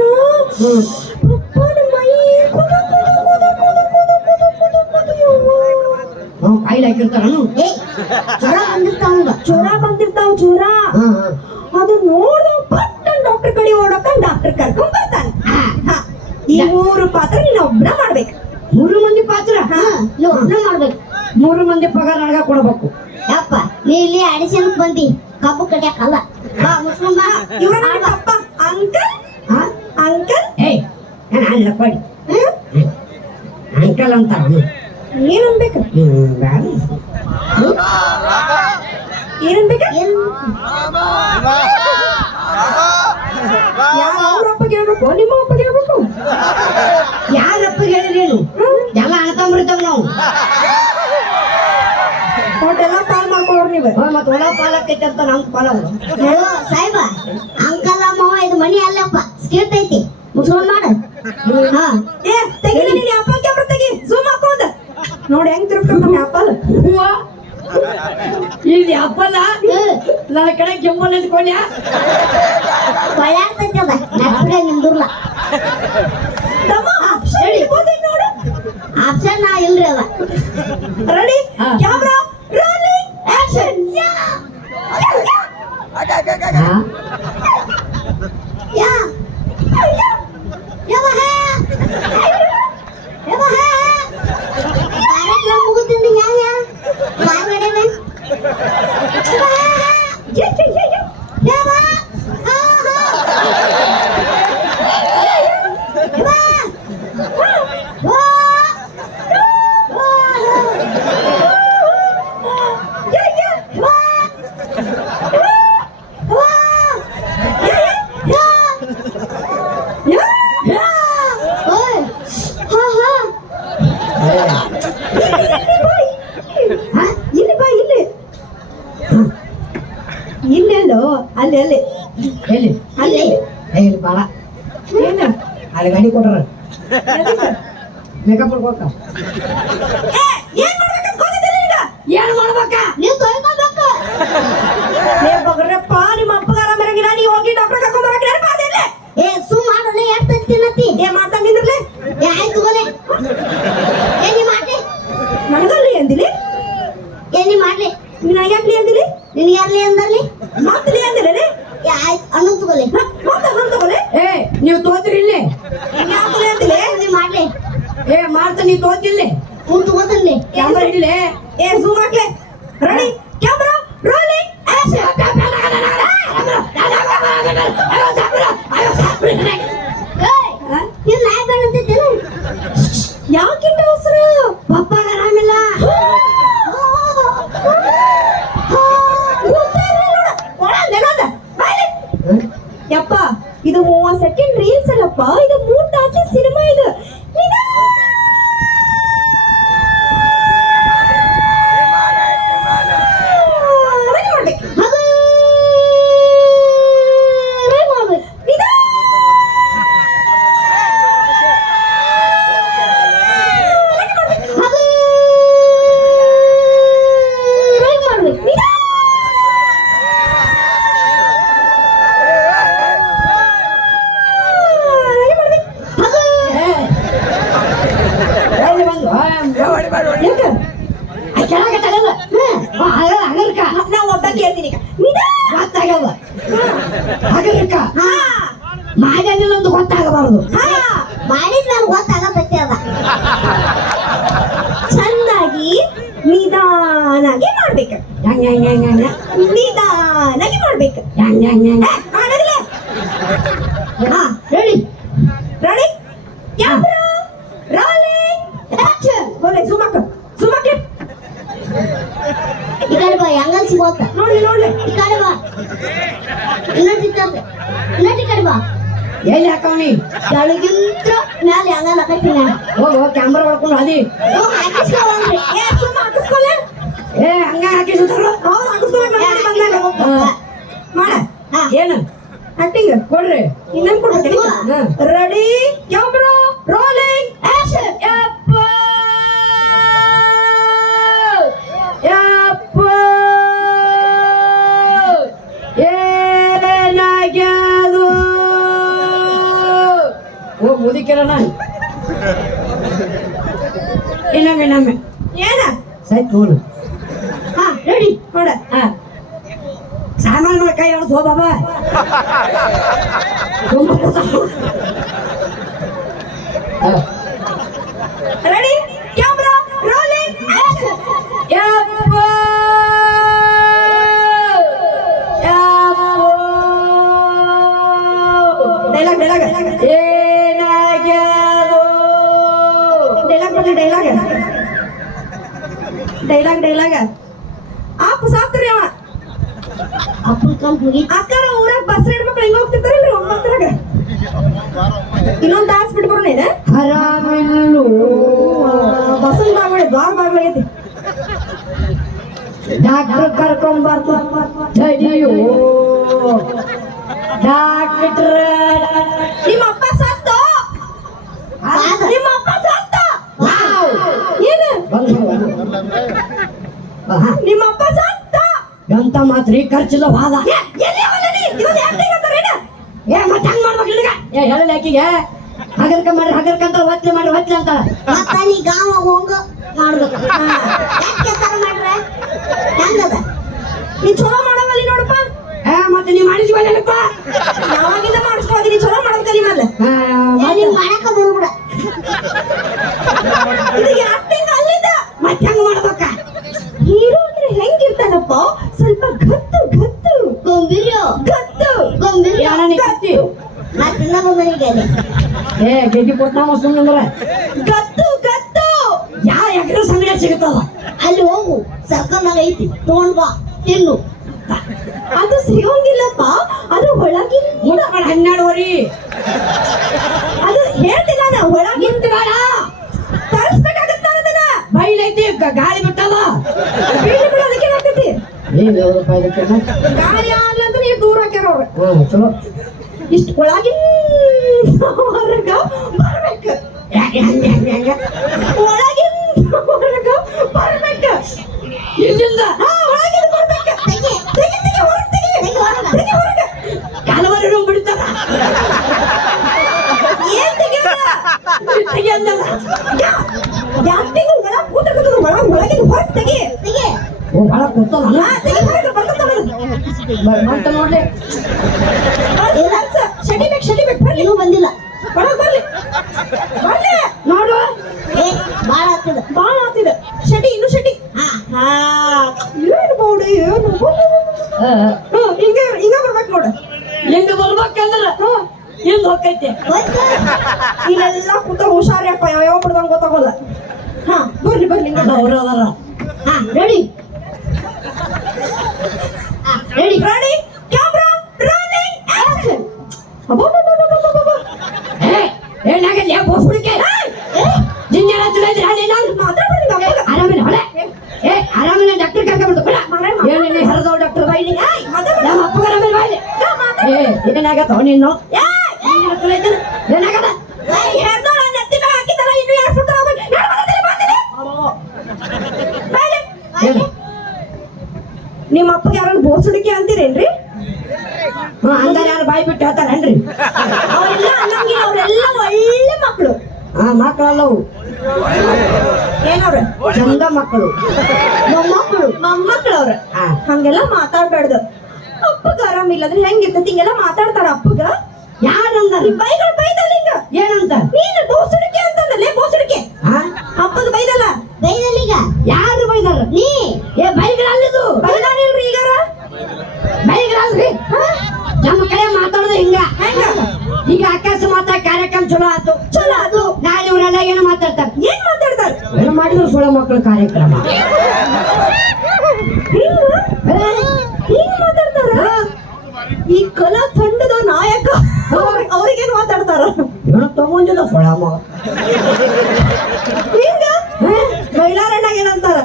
ಪಪ್ಪನ ಮೈ ಕುದ ಕುದ ಕುದ ಕುದ ಕುದ ಕುದ ಕುದ ಕುದ ಯವ್ವ. ನಾವು ಕಾಯಿಲೆ ಹಾಕಿರ್ತಾರ ಏ ಜ್ವರ ಬಂದಿರ್ತಾವ ಜ್ವರ ಬಂದಿರ್ತಾವ ಜ್ವರ. ಹಾ ಹಾ ಅದು ನೋಡು ಪಟ್ಟನ್ ಡಾಕ್ಟರ್ ಕಡೆ ಓಡೋಕಂಡ್ ಡಾಕ್ಟರ್ ಕರ್ಕೊಂಡ್ ಬರ್ತಾನ. ಈ 3 ಪಾತ್ರ ನೀನ್ ಒಬ್ನ ಮಾಡ್ಬೇಕು. 3 ಮಂದಿ ಪಾತ್ರ ನೀವು ಒಬ್ಬನೇ ಮಾಡ್ಬೇಕು 3 ಮಂದಿ ಪಗಾರ ನನಗ ಕೊಡ್ಬೇಕು ಯಪ್ಪ ನೀ ಇಲ್ಲಿ ಅಡಿಷನ್ ಬಂದಿ ಕಬ್ಬು ಕಡಿಯಾಕಲ್ಲ ಬಾ ಮುಸ್ಕೊಂಡ್ ಬಾ ಇವ್ರ ನನ್ನ ಅಪ್ಪ ಅಂಕಲ್. ಅಂಕಲ್ ಏಯ್ ನಾನು ಅಲ್ಲ ಕೊಡಿ ಅಂಕಲ್ ಅಂತ ಏನ್ ಅನ್ಬೇಕು ಬ್ಯಾಡ ಏನ್ ಅನ್ಬೇಕ ಏನ್ ಯಾರ ಅವ್ರ ಅಪ್ಪಗೆ ಹೇಳ್ಬೇಕು ನಿಮ್ಮ ಅಪ್ಪಗೆ ಹೇಳ್ಬೇಕು. ಯಾರಪ್ಪ ಹೇಳಿರೇನು ಎಲ್ಲ ಅಣ್ತಂಬ್ರಿದ್ದಾವ ನಾವು ಒಟ್ಟೆಲ್ಲ ಪಾಲ್ ಮಾಡ್ಕೊಳ್ಳೋರು ನೀವು. ಮತ್ತೆ ಹೊಲ ಪಾಲಕ್ಕೈತೆ ಅಂತ ನಮ್ ಪಾಲ ಹೇಳು ಸಾಹೇಬ ಅಂಕಲ್ ಅಮ್ಮವ ಇದು ಮನಿ ಅಲ್ಲಪ್ಪ ಸ್ಕಿಟ್ ಐತಿ ಮುಸ್ಕೊಂಡ್ ಮಾಡು ಹಾ ಏ ತೆಗಿಲಿ ನೀನ್ ಆಪಲ್ ಕ್ಯಾಮ್ರಾ ತೆಗಿ ಜೂಮ್ ಹಾಕೋದ ನೋಡಿ ಹೆಂಗ್ ತಿರುಗ್ತಾವ ನಮ್ಮ ಆಪಲ್. ಇಲ್ಲಿ ಅಪ್ಪಲ್ಲ ನನ್ನ ಕಡೆ ಕೆಂಪಲ್ ಎತ್ಕೊಂಡ್ಯಾ ಒಳ್ಳೆರ್ತೈತಿ ಅದ ನೆಕ್ಸ್ಟ್ ನಿಂದಿರ್ಲ ತಮ್ಮ ಆಪ್ಷನ್ ಇರ್ಬೋದು ನೋಡು. ಆಪ್ಷನ್ ನಾ ಇಲ್ರಿ ಅದ ರೆಡಿ ಹಾ. Camera rolling action. ಯಾ ಯಾ ಯವ ಹೇ ಯವ ಹೇ ಕಾರ್ಯಕ್ರಮ ಮುಗಿದಿಂದ ಯಾ ಯಾ ಬಾಯ್ ನಡೆವೆ ಯವ ಹಾ ಹಾ ಯವ ವಾ ಇಲ್ಲಿ ಬಾ ಇಲ್ಲಿ ಇಲ್ಲೆಲ್ಲೋ ಅಲ್ಲಿ ಅಲ್ಲಿ ಎಲ್ಲಿ ಅಲ್ಲಿ ಇಲ್ಲಿ ಬಾಳ ಏನ ಅಲ್ಲಿ ಗಾಡಿ ಕೊಟ್ರ ಎದಕ್ಕ? ಮೇಕಪ್ ಕೊಡ್ಬೇಕ ಏ, ಏನ್ ಮಾಡ್ಬೇಕಂತ ಗೊತ್ತಿದ್ದಿಲ್ಲ ಈಗ. ಏನ್ ಮಾಡ್ಬೇಕ ನೀವು ತೊಳ್ಕೊಬೇಕು ಏ ಬಗ್ರಪ್ಪ ನಿಮ್ಮ ಅಪ್ಪಗ ಆರಾಮ ಇರಂಗಿಲ್ಲ ನೀ ಹೋಗಿ ಡಾಕ್ಟರ್ ಕರ್ಕೊಂಡ್ ಬರಕ್ಕೆ ನೆನಪು ಮಾಡ್ದೆ ಏ ಸುಮ್ ಮಾಡೋಣ ಎಷ್ಟು ತಿನ್ನತಿ ಏ ಮಾಡ್ತಾ ನಿಂದ್ರಲೆ ಏ ಆಯ್ತು ಗೋಲೆ ಏನಿ ಮಾಡ್ಲಿ ನನಗಲ್ಲಿ ಅಂದಿಲಿ ಏನಿ ಮಾಡ್ಲಿ ನೀನು ಯಾಕ್ಲಿ ಅಂದಿಲಿ ನಿನ್ಗೆ ಯಾರ್ಲಿ ಅಂದರ್ಲಿ ಮಾತಲಿ ಅಂದಿರಲಿ ಏ ಆಯ್ತು ಅನ್ನೋದು ಗೋಲೆ ಮಾತಾಡ್ ತಗೋಲೆ ಏ ನೀವು ತೋತಿರಿ ಇಲ್ಲಿ ಯಾಕಲಿ ಅಂದಿಲಿ ನೀ ಮಾಡ್ಲಿ ಏ ಮಾಡ್ತಾ ನೀ ತೋತಿಲ್ಲಿ ಕುಂತು ಗೊತ್ತನ್ಲಿ ಕ್ಯಾಮ್ರಾ ಹಿಡಿಲೆ ಏ ಝೂಮ್ ಹಾಕ್ಲೆ ರೆಡಿ ಕ್ಯಾಮ್ರಾ ರೋಲಿಂಗ್ ನೀನ್ ನಾಯಿ ಬೇಡಂತಿದ್ದೇನೆ ಯಾಕಿಂತ ಅವಸರ ಪಪ್ಪ ಆರಾಮಿಲ್ಲ ಯಪ್ಪ ಇದು 30 ಸೆಕೆಂಡ್ ರೀಲ್ಸ್ ಅಲ್ಲಪ್ಪ ಇದು 3 ತಾಸಿನ ಸಿನಿಮಾ ಇದು ಯಾಕ ಕೆಳಗತ್ತಲ್ಲ ಹಗರ್ಕ ನಾ ಒಬ್ಬ ಕೇಳ್ತೀನಿ ಈಗ ನಿಧಾನ. ಗೊತ್ತಾಗಲ್ಲ ಹಗರ್ಕ ಹಾ ಮಾಡಿಲ್ಲ ಅಂತ ಗೊತ್ತಾಗಬಾರದು ಹಾ ಮಾಡಿದ್ ನನ್ಗೆ ಗೊತ್ತಾಗತ್ತೆ ಅದ ಚೆನ್ನಾಗಿ ನಿಧಾನಾಗಿ ಮಾಡ್ಬೇಕು. ಹೆಂಗ ಹೆಂಗ ಹೆಂಗ ಹೆಂಗ ನಿಧಾನಾಗಿ ಮಾಡ್ಬೇಕು. ಹೆಂಗ ಹೆಂಗ ಹೆಂಗ ಮಾಡೋದಿಲ್ಲ. ಹಾ ready ready camera rolling action. ಬೋಲೆ ಜೂಮ್ ಹಾಕು ಜೂಮ್ ಹಾಕ್ಲಿ. ಈ ಕಡೆ ಬಾ ಹೆಂಗಲ್ ಸಿಗೋತ್ತ ನೋಡ್ಲಿ ನೋಡ್ಲಿ. ಈ ಕಡೆ ಬಾ ಇನ್ನೊಂದು ಈ ಕಡೆ ಬಾ ಎಲ್ಲಿ ಹಾಕವನಿ ಕೆಳಗಿಂತ ಮ್ಯಾಲೆ ಹೆಂಗಲ್ ಹಾಕತ್ತೀನಿ ಹೋಗು ಕ್ಯಾಮ್ರಾ ಹೊಡ್ಕೊಂಡು ಅದಿ ಹಾಕಿಸ್ಕೊಳ್ರಿ ಏ ಸುಮ್ಮ ಹಾಕಿಸ್ಕೊಲೆ. ಏ ಹಂಗ ಹಾಕಿಸುತ್ತಾರ ಅವ್ರು ಹಾಕಿಸ್ಕೊಳಕ್ ಬಂದಾಗ ಮಾಡ ಏನು ಆಕ್ಟಿಂಗ್ ಕೊಡ್ರಿ ಇನ್ನೇನ್ ಕೊಡ್ಬೇಕು. ಹಾ. Ready camera rolling action. ಯಪ್ಪ ಯಪ್ಪ ಏನಾಗ್ಯದು ಓ ಮುದಿಕಿರಣ ಇನ್ನೊಮ್ಮೆ ಏನ ಸೈತ್ ನೋಡು ಹಾ ರೆಡಿ ನೋಡ. ಹಾ ಸಾಮಾನು ಕೈ ಹೊಡ್ದು ಹೋ ಬಾಬಾ ರೆಡಿ ಕ್ಯಾಮ್ರಾ ರೋಲಿಂಗ್ ಆಕ್ಷನ್. ಯಪ್ಪ ಡೈಲಾಗ್ ಡೈಲಾಗ್ ಏನಾಗ್ಯದು ಡೈಲಾಗ್ ಬರ್ಲಿ ಡೈಲಾಗ್ ಡೈಲಾಗ್ ಡೈಲಾಗ್ ಆಪ್ ಸಾಕ್ರಿ ಅವ ಅಪ್ಪನ ಕಂಪ್ ಮುಗಿ ಅಕ್ಕರ ಊರಾಗ ಬಸ್ ಹೆಣ್ಮಕ್ಳು ಹೆಂಗ ಹೋಗ್ತಿರ್ತಾರಲ್ರಿ ಒಂಬತ್ತರಾಗ ಇನ್ನೊಂದ್ ತಾಸ್ ಬಿಟ್ಟು ಬರೋಣ ಇದೆ ಹರಾಮಿಲ್ಲು ಬಸ್ಸನ್ ಬಾಗ್ಬೇಡಿ ದ್ವಾರ ಬಾಗ್ಲಾಗೈತಿ. ಡಾಕ್ಟರ್ ಕರ್ಕೊಂಬರ್ತು ತಡಿಯೋ ಡಾಕ್ಟರ್ ನಿಮ್ಮ ಅಪ್ಪ ಸತ್ತ ನಿಮ್ಮ ಅಪ್ಪ ಸತ್ತ ಏನು ನಿಮ್ಮ ಅಪ್ಪ ಸತ್ತ ಎಂತ ಮಾತ್ರಿ ಖರ್ಚಿಲ್ಲ ವಾದ ಎಲ್ಲಿ ಅವನಲ್ಲಿ ಇವತ್ತು acting ಅಂತಾರೇನ? ಏ ಮತ್ತೆ ಹಂಗ್ ಮಾಡ್ಬೇಕು ನಿನಗ ಏ ಹೇಳಲ್ಲ ಆಕಿಗೆ ಹಗರ್ಕ ಮಾಡ್ರಿ ಹಗರ್ಕ ಅಂತ ಒತ್ಲೆ ಮಾಡ್ರಿ ಒತ್ಲೆ ಅಂತಾಳ ಮತ್ತ ನೀ ಗಾಂವ ಹೋಂಗ ಮಾಡ್ಬೇಕು ಯಾಕೆ ತರ ಮಾಡ್ರೆ ಹೆಂಗದ ನೀ ಚಲೋ ಮಾಡವಲ್ಲಿ ನೋಡಪ್ಪ. ಏ ಮತ್ತೆ ನೀ ಮಾಡಿಸ್ಕೊಳ್ಳಪ್ಪ ಯಾವಾಗಿಂದ ಮಾಡಿಸ್ಕೊಳ್ತೀನಿ ಚಲೋ ಮಾಡೋದ್ ಕಲಿ ಮೇಲೆ. ನೀವ್ ಮಾಡಕ ಬರ್ಬಿಡ ಇದು ಆಕ್ಟಿಂಗ್ ಅಲ್ಲಿದ. ಮತ್ತೆ ಹೆಂಗ್ ಮಾಡ್ಬೇಕ ಹೀರೋ ಅಂದ್ರೆ ಹೆಂಗಿರ್ತಾನಪ್ಪ ಸ್ವಲ್ಪ ಗತ್ತು ಗತ್ತು ಗೊಂಬಿರಿಯೋ ಗತ್ತು ಗೊಂಬಿರಿಯೋ ಯಾರನ್ನ ಕತ್ತಿ ನಾ ತಿನ್ನ ಬಂದನಿಗೆ ಏ ಗೆಡ್ಡಿ ಕೊಟ್ಟಾವ ಸುಮ್ಮನೆ ಗತ್ತು ಗತ್ತು ಯಾವ ಎಕರೆ ಸಂಗಡ ಸಿಗುತ್ತದ ಅಲ್ಲಿ ಹೋಗು ಸರ್ಕಲ್ನಾಗ ಐತಿ ತಗೊಂಡ್ ಬಾ ತಿನ್ನು ಅದು ಸಿಗೋಂಗಿಲ್ಲಪ್ಪ. ಅದು ಒಳಗಿನ ಊಟ ಮಾಡಿ 12 ಅದು ಹೇಳ್ತೀನಿ ನಾನು ಒಳಗಿನ ನಿಂತು ಬೇಡ ತರಿಸ್ಬೇಕಾಗತ್ತ ಅದನ್ನ ಬೈಲೈತಿ ಗಾಳಿ ಬಿಟ್ಟದ ಬೀಳಿ ಬಿಡೋದಕ್ಕೆ ಏನಾಗ್ತೈತಿ. ಏನು ಇದಕ್ಕೆ ಗಾಳಿ ಆಗ್ಲಂದ್ರೆ ನೀವು ದೂರ ಹಾಕ್ಯಾರ ಅವ್ರು. ಚಲೋ ಇಷ್ಟು ಒಳಗಿನ ಹೊರಗ ಬರ್ಬೇಕು. ಯಾಕೆ ಹಂಗೆ ಹಂಗೆ ಹಂಗೆ ಒಳಗಿನ ಹೊರಗ ಬರ್ಬೇಕು. ಇಲ್ಲಿಂದ ಒಳಗಿನ ಬರ್ಬೇಕು. ತೆಗಿ ತೆಗಿ ತೆಗಿ ಹೊರಗೆ ತೆಗಿ ತೆಗಿ ಹೊರಗ. ತೆಗಿ ಹೊರಗೆ. ಕಾಲವರೆಗೂ ಬಿಡ್ತಾರ ಏನ್ ತೆಗಿಯೋದ? ತೆಗಿ ಅಂದಲ್ಲ ಯಾಕ್ಟಿಂಗ್ ಒಳಗ ಕೂತಿರ್ತದ ಒಳಗಿನ ಹೊರಗೆ ತೆಗಿ. ತೆಗಿ ಓ ಭಾಳ ಕೊಡ್ತಲ್ಲ ತೆಗಿ ಹೊರಗೆ ಬರ್ತದ. ಅಂತ ನೋಡ್ಲಿ ಶಟಿ ಬೇಕು ಬರ್ಲಿ. ಇನ್ನೂ ಬಂದಿಲ್ಲ ಒಳಗೆ ಬರ್ಲಿ ಬರ್ಲಿ ನೋಡು ಏ ಬಾಳ ಆಗ್ತದ ಬಾಳ ಆಗ್ತಿದೆ. ಶಟಿ ಇನ್ನು ಶಟಿ. ಹಾ ಏನು ಬೋಡಿ ಏನು ಹಿಂಗ ಹಿಂಗ ಬರ್ಬೇಕು ನೋಡು. ಹೆಂಗ ಬರ್ಬೇಕಂದ್ರ ಹಿಂಗ್ ಹೋಗೈತೆ ಹೋಯ್ತು ಇಲ್ಲೆಲ್ಲ ಕೂತ ಹುಷಾರಿಯಪ್ಪ ಯಾವ ಬಿಡ್ದಂಗ ಗೊತ್ತಾಗೋಲ್ಲ. ಹಾ ಬರ್ಲಿ ಬರ್ಲಿ ಅವ್ರು ಅದಾರ ಹಾ ready ready ready camera rolling action. ಏನಾಗಲ್ಲ ಬೋಸ್ಬಿಡಿಕೆ ಜಿಂಜರ ತುಳಿದ್ರೆ ಅಲ್ಲಿ ನಾನು ಆರಾಮಿಲ್ಲ ಹೊಳೆ ಏ ಆರಾಮಿಲ್ಲ ಡಾಕ್ಟರ್ ಕರ್ಕೊಂಡ್ಬಿಡ್ತು ಬೇಡ ಏನೇನೆ ಹರಿದವ್ ಡಾಕ್ಟರ್ ಬಾಯಿಲಿ ನಮ್ಮ ಅಪ್ಪಗ ಆರಾಮಿಲ್ಲ ಬಾಯಿಲಿ ಏ ಏನಾಗತ್ತ ನೀನು ಜಿಂಜರ ತುಳಿದ್ರೆ ಏನಾಗದ ನಿಮ್ಮ ಅಪ್ಪಗೆ ಯಾರನ್ನ ಬೋಸುಡಿಕೆ ಅಂತೀರೇನ್ರಿ? ಹಂಗಾರ ಯಾರು ಬಾಯಿ ಬಿಟ್ಟು ಹೇಳ್ತಾರೇನ್ರಿ ಅವರೆಲ್ಲ ಅನ್ನಂಗಿಲ್ಲ, ಅವರೆಲ್ಲ ಒಳ್ಳೆ ಮಕ್ಕಳು. ಮಕ್ಕಳಲ್ಲವು ಏನವ್ರ ಚಂದ ಮಕ್ಕಳು ಮೊಮ್ಮಕ್ಕಳವ್ರ ಹಾ. ಹಂಗೆಲ್ಲ ಮಾತಾಡ್ಬಾರ್ದು. ಅಪ್ಪಗ ಆರಾಮಿಲ್ಲ ಅಂದ್ರೆ ಹೆಂಗಿರ್ತೈತಿ ಹಿಂಗೆಲ್ಲ ಮಾತಾಡ್ತಾರ ಅಪ್ಪಗ. ಯಾರಂದಾರ ಈ ಬೈಗಳು ಬೈದಲ್ಲ ಈಗ. ಏನಂತ ನೀನು ಬೋಸಡಿಕೆ ಅಂತಂದಲ್ಲೇ ಬೋಸಡಿಕೆ. ಹಾ ಅಪ್ಪಗ ಬೈದಲ್ಲ. ಬೈದಲ್ಲೀಗ ಯಾರು ಬೈದಾರ ನೀ ಏ ಬೈಗಳಲ್ಲಿದು ಬೈದಾನಿಲ್ರಿ ಈಗಾರ. ಬೈಗಳಲ್ರಿ ನಮ್ಮ ಕಡೆ ಮಾತಾಡೋದು ಹಿಂಗ ಹೆಂಗ ಈಗ ಅಕಸ್ಮಾತ್ ಕಾರ್ಯಕ್ರಮ ಚಲೋ ಆತು ಚಲೋ ಅದು. ನಾಳೆ ಇವರೆಲ್ಲ ಏನು ಮಾತಾಡ್ತಾರ ಏನ್ ಮಾತಾಡ್ತಾರ? ಏನು ಮಾಡಿದ್ರು ಸುಳ್ಳ ಮಕ್ಕಳ ಕಾರ್ಯಕ್ರಮ ಹಿಂಗ್ ಮಾತಾಡ್ತಾರ. ಈ ಕಲಾ ತಂಡದ ನಾಯಕ ಅವ್ರಿಗೇನ್ ಮಾತಾಡ್ತಾರ? ಇವನು ತಗೊಂಡಿಲ್ಲ ಸುಳ್ಳ ಮಗ ಹಿಂಗ ಬೈಲಾರಣ್ಣ ಏನಂತಾರ?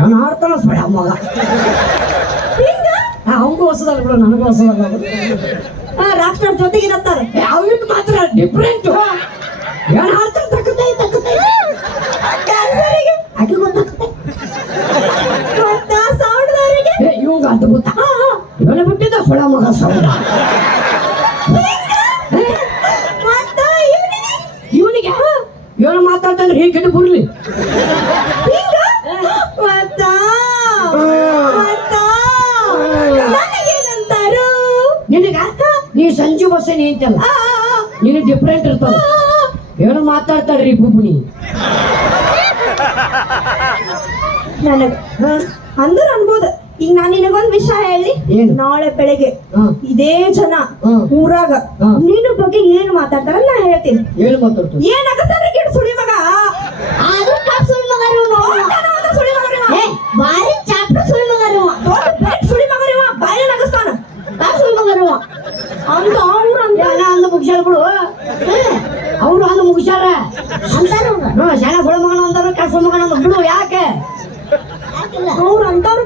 ಏನು ಆಡ್ತಾನ ಸುಳ್ಳ ಮಗ ಹಿಂಗ ಅವಂಗೂ ಹೊಸದಲ್ಲ ಬಿಡು ನನಗೂ ಹೊಸದಲ್ಲ ರಾಕ್ ಸ್ಟಾರ್ ಜೊತೆಗೆ ಏನಂತಾರ? ಅವ್ರಿಗೆ ಮಾತ್ರ ಡಿಫ್ರೆಂಟ್ ಏನು ಆಡ್ತಾನೆ ತಕ್ಕತೈ ಡ್ಯಾನ್ಸರಿಗೆ ಆಕೆ ಗೊತ್ತಾಗ್ತದೆ ಮತ್ತ ಸೌಂಡ್ದವರಿಗೆ ಇವಂಗ ಅದ್ಭುತ ಇವನು ಬಿಟ್ಟಿದ್ದ ಸುಳ ಮಗ ಸೌಂಡ ಮತ್ತ ಇವನಿಗೆ ಇವನು ಮಾತಾಡ್ತಂದ್ರೆ ಹೀಗೆ ಬರ್ಲಿ ಹಿಂಗ ಮತ್ತ ನನಗೇನಂತಾರು? ನಿನಗ ನೀ ಸಂಜು ಬಸ್ಸೇನಿ ಅಂತಲ್ಲ ನೀನು ಡಿಫ್ರೆಂಟ್ ಇರ್ತಾವ ಏನು ಮಾತಾಡ್ತಾಳ್ರಿ ಬುಬ್ಬುಣಿ ನನಗ ಅಂದ್ರ ಅನ್ಬೋದು. ಈಗ ನಾನ್ ನಿನಗೊಂದ್ ವಿಷಯ ಹೇಳಿ. ಏನು? ನಾಳೆ ಬೆಳಗ್ಗೆ ಇದೇ ಜನ ಊರಾಗ ನಿನ್ನ ಬಗ್ಗೆ ಏನ್ ಮಾತಾಡ್ತಾರ ನಾ ಹೇಳ್ತೀನಿ. ಏನು ಮಾತಾಡ್ತಾನೆ ಏನಾಗತ್ತಾರ ಗಿಡ ಸುಳಿ ಮಗ. ಆದ್ರೂ ಟಾಪ್ ಸುಳ್ ಮಗ ರೀ ಇವ್ನು. ಸುಳಿ ಮಗ ರೀ ಇವ. ಏ ಬಾರಿ ಚಾಪ್ಟರ್ ಸುಳ್ ಮಗ ರೀ ಇವ. ದೊಡ್ಡ ಬೆಟ್ ಸುಳಿ ಮಗ ರೀ ಇವ. ಬಾಯಿನ ನಗಸ್ತಾನ. ಟಾಪ್ ಸುಳ್ ಮಗ ರೀ ಇವ. ಅಂತ ಅವ್ರ ಅಂದ ಮುಗಿಸ್ಯಾರ ಬಿಡು ಅವ್ರು ಅಂದ ಮುಗಿಸ್ಯಾರ ಅಂತಾರ ಅವ್ರು. ಶಾಲಾ ಸುಳ ಮಗನ ಅಂತಾರ ಕಸ ಮಗನ ಅಂದ ಬಿಡು ಯಾಕೆ ಯಾಕಿಲ್ಲ? ಅವ್ರ ಅಂತಾರ.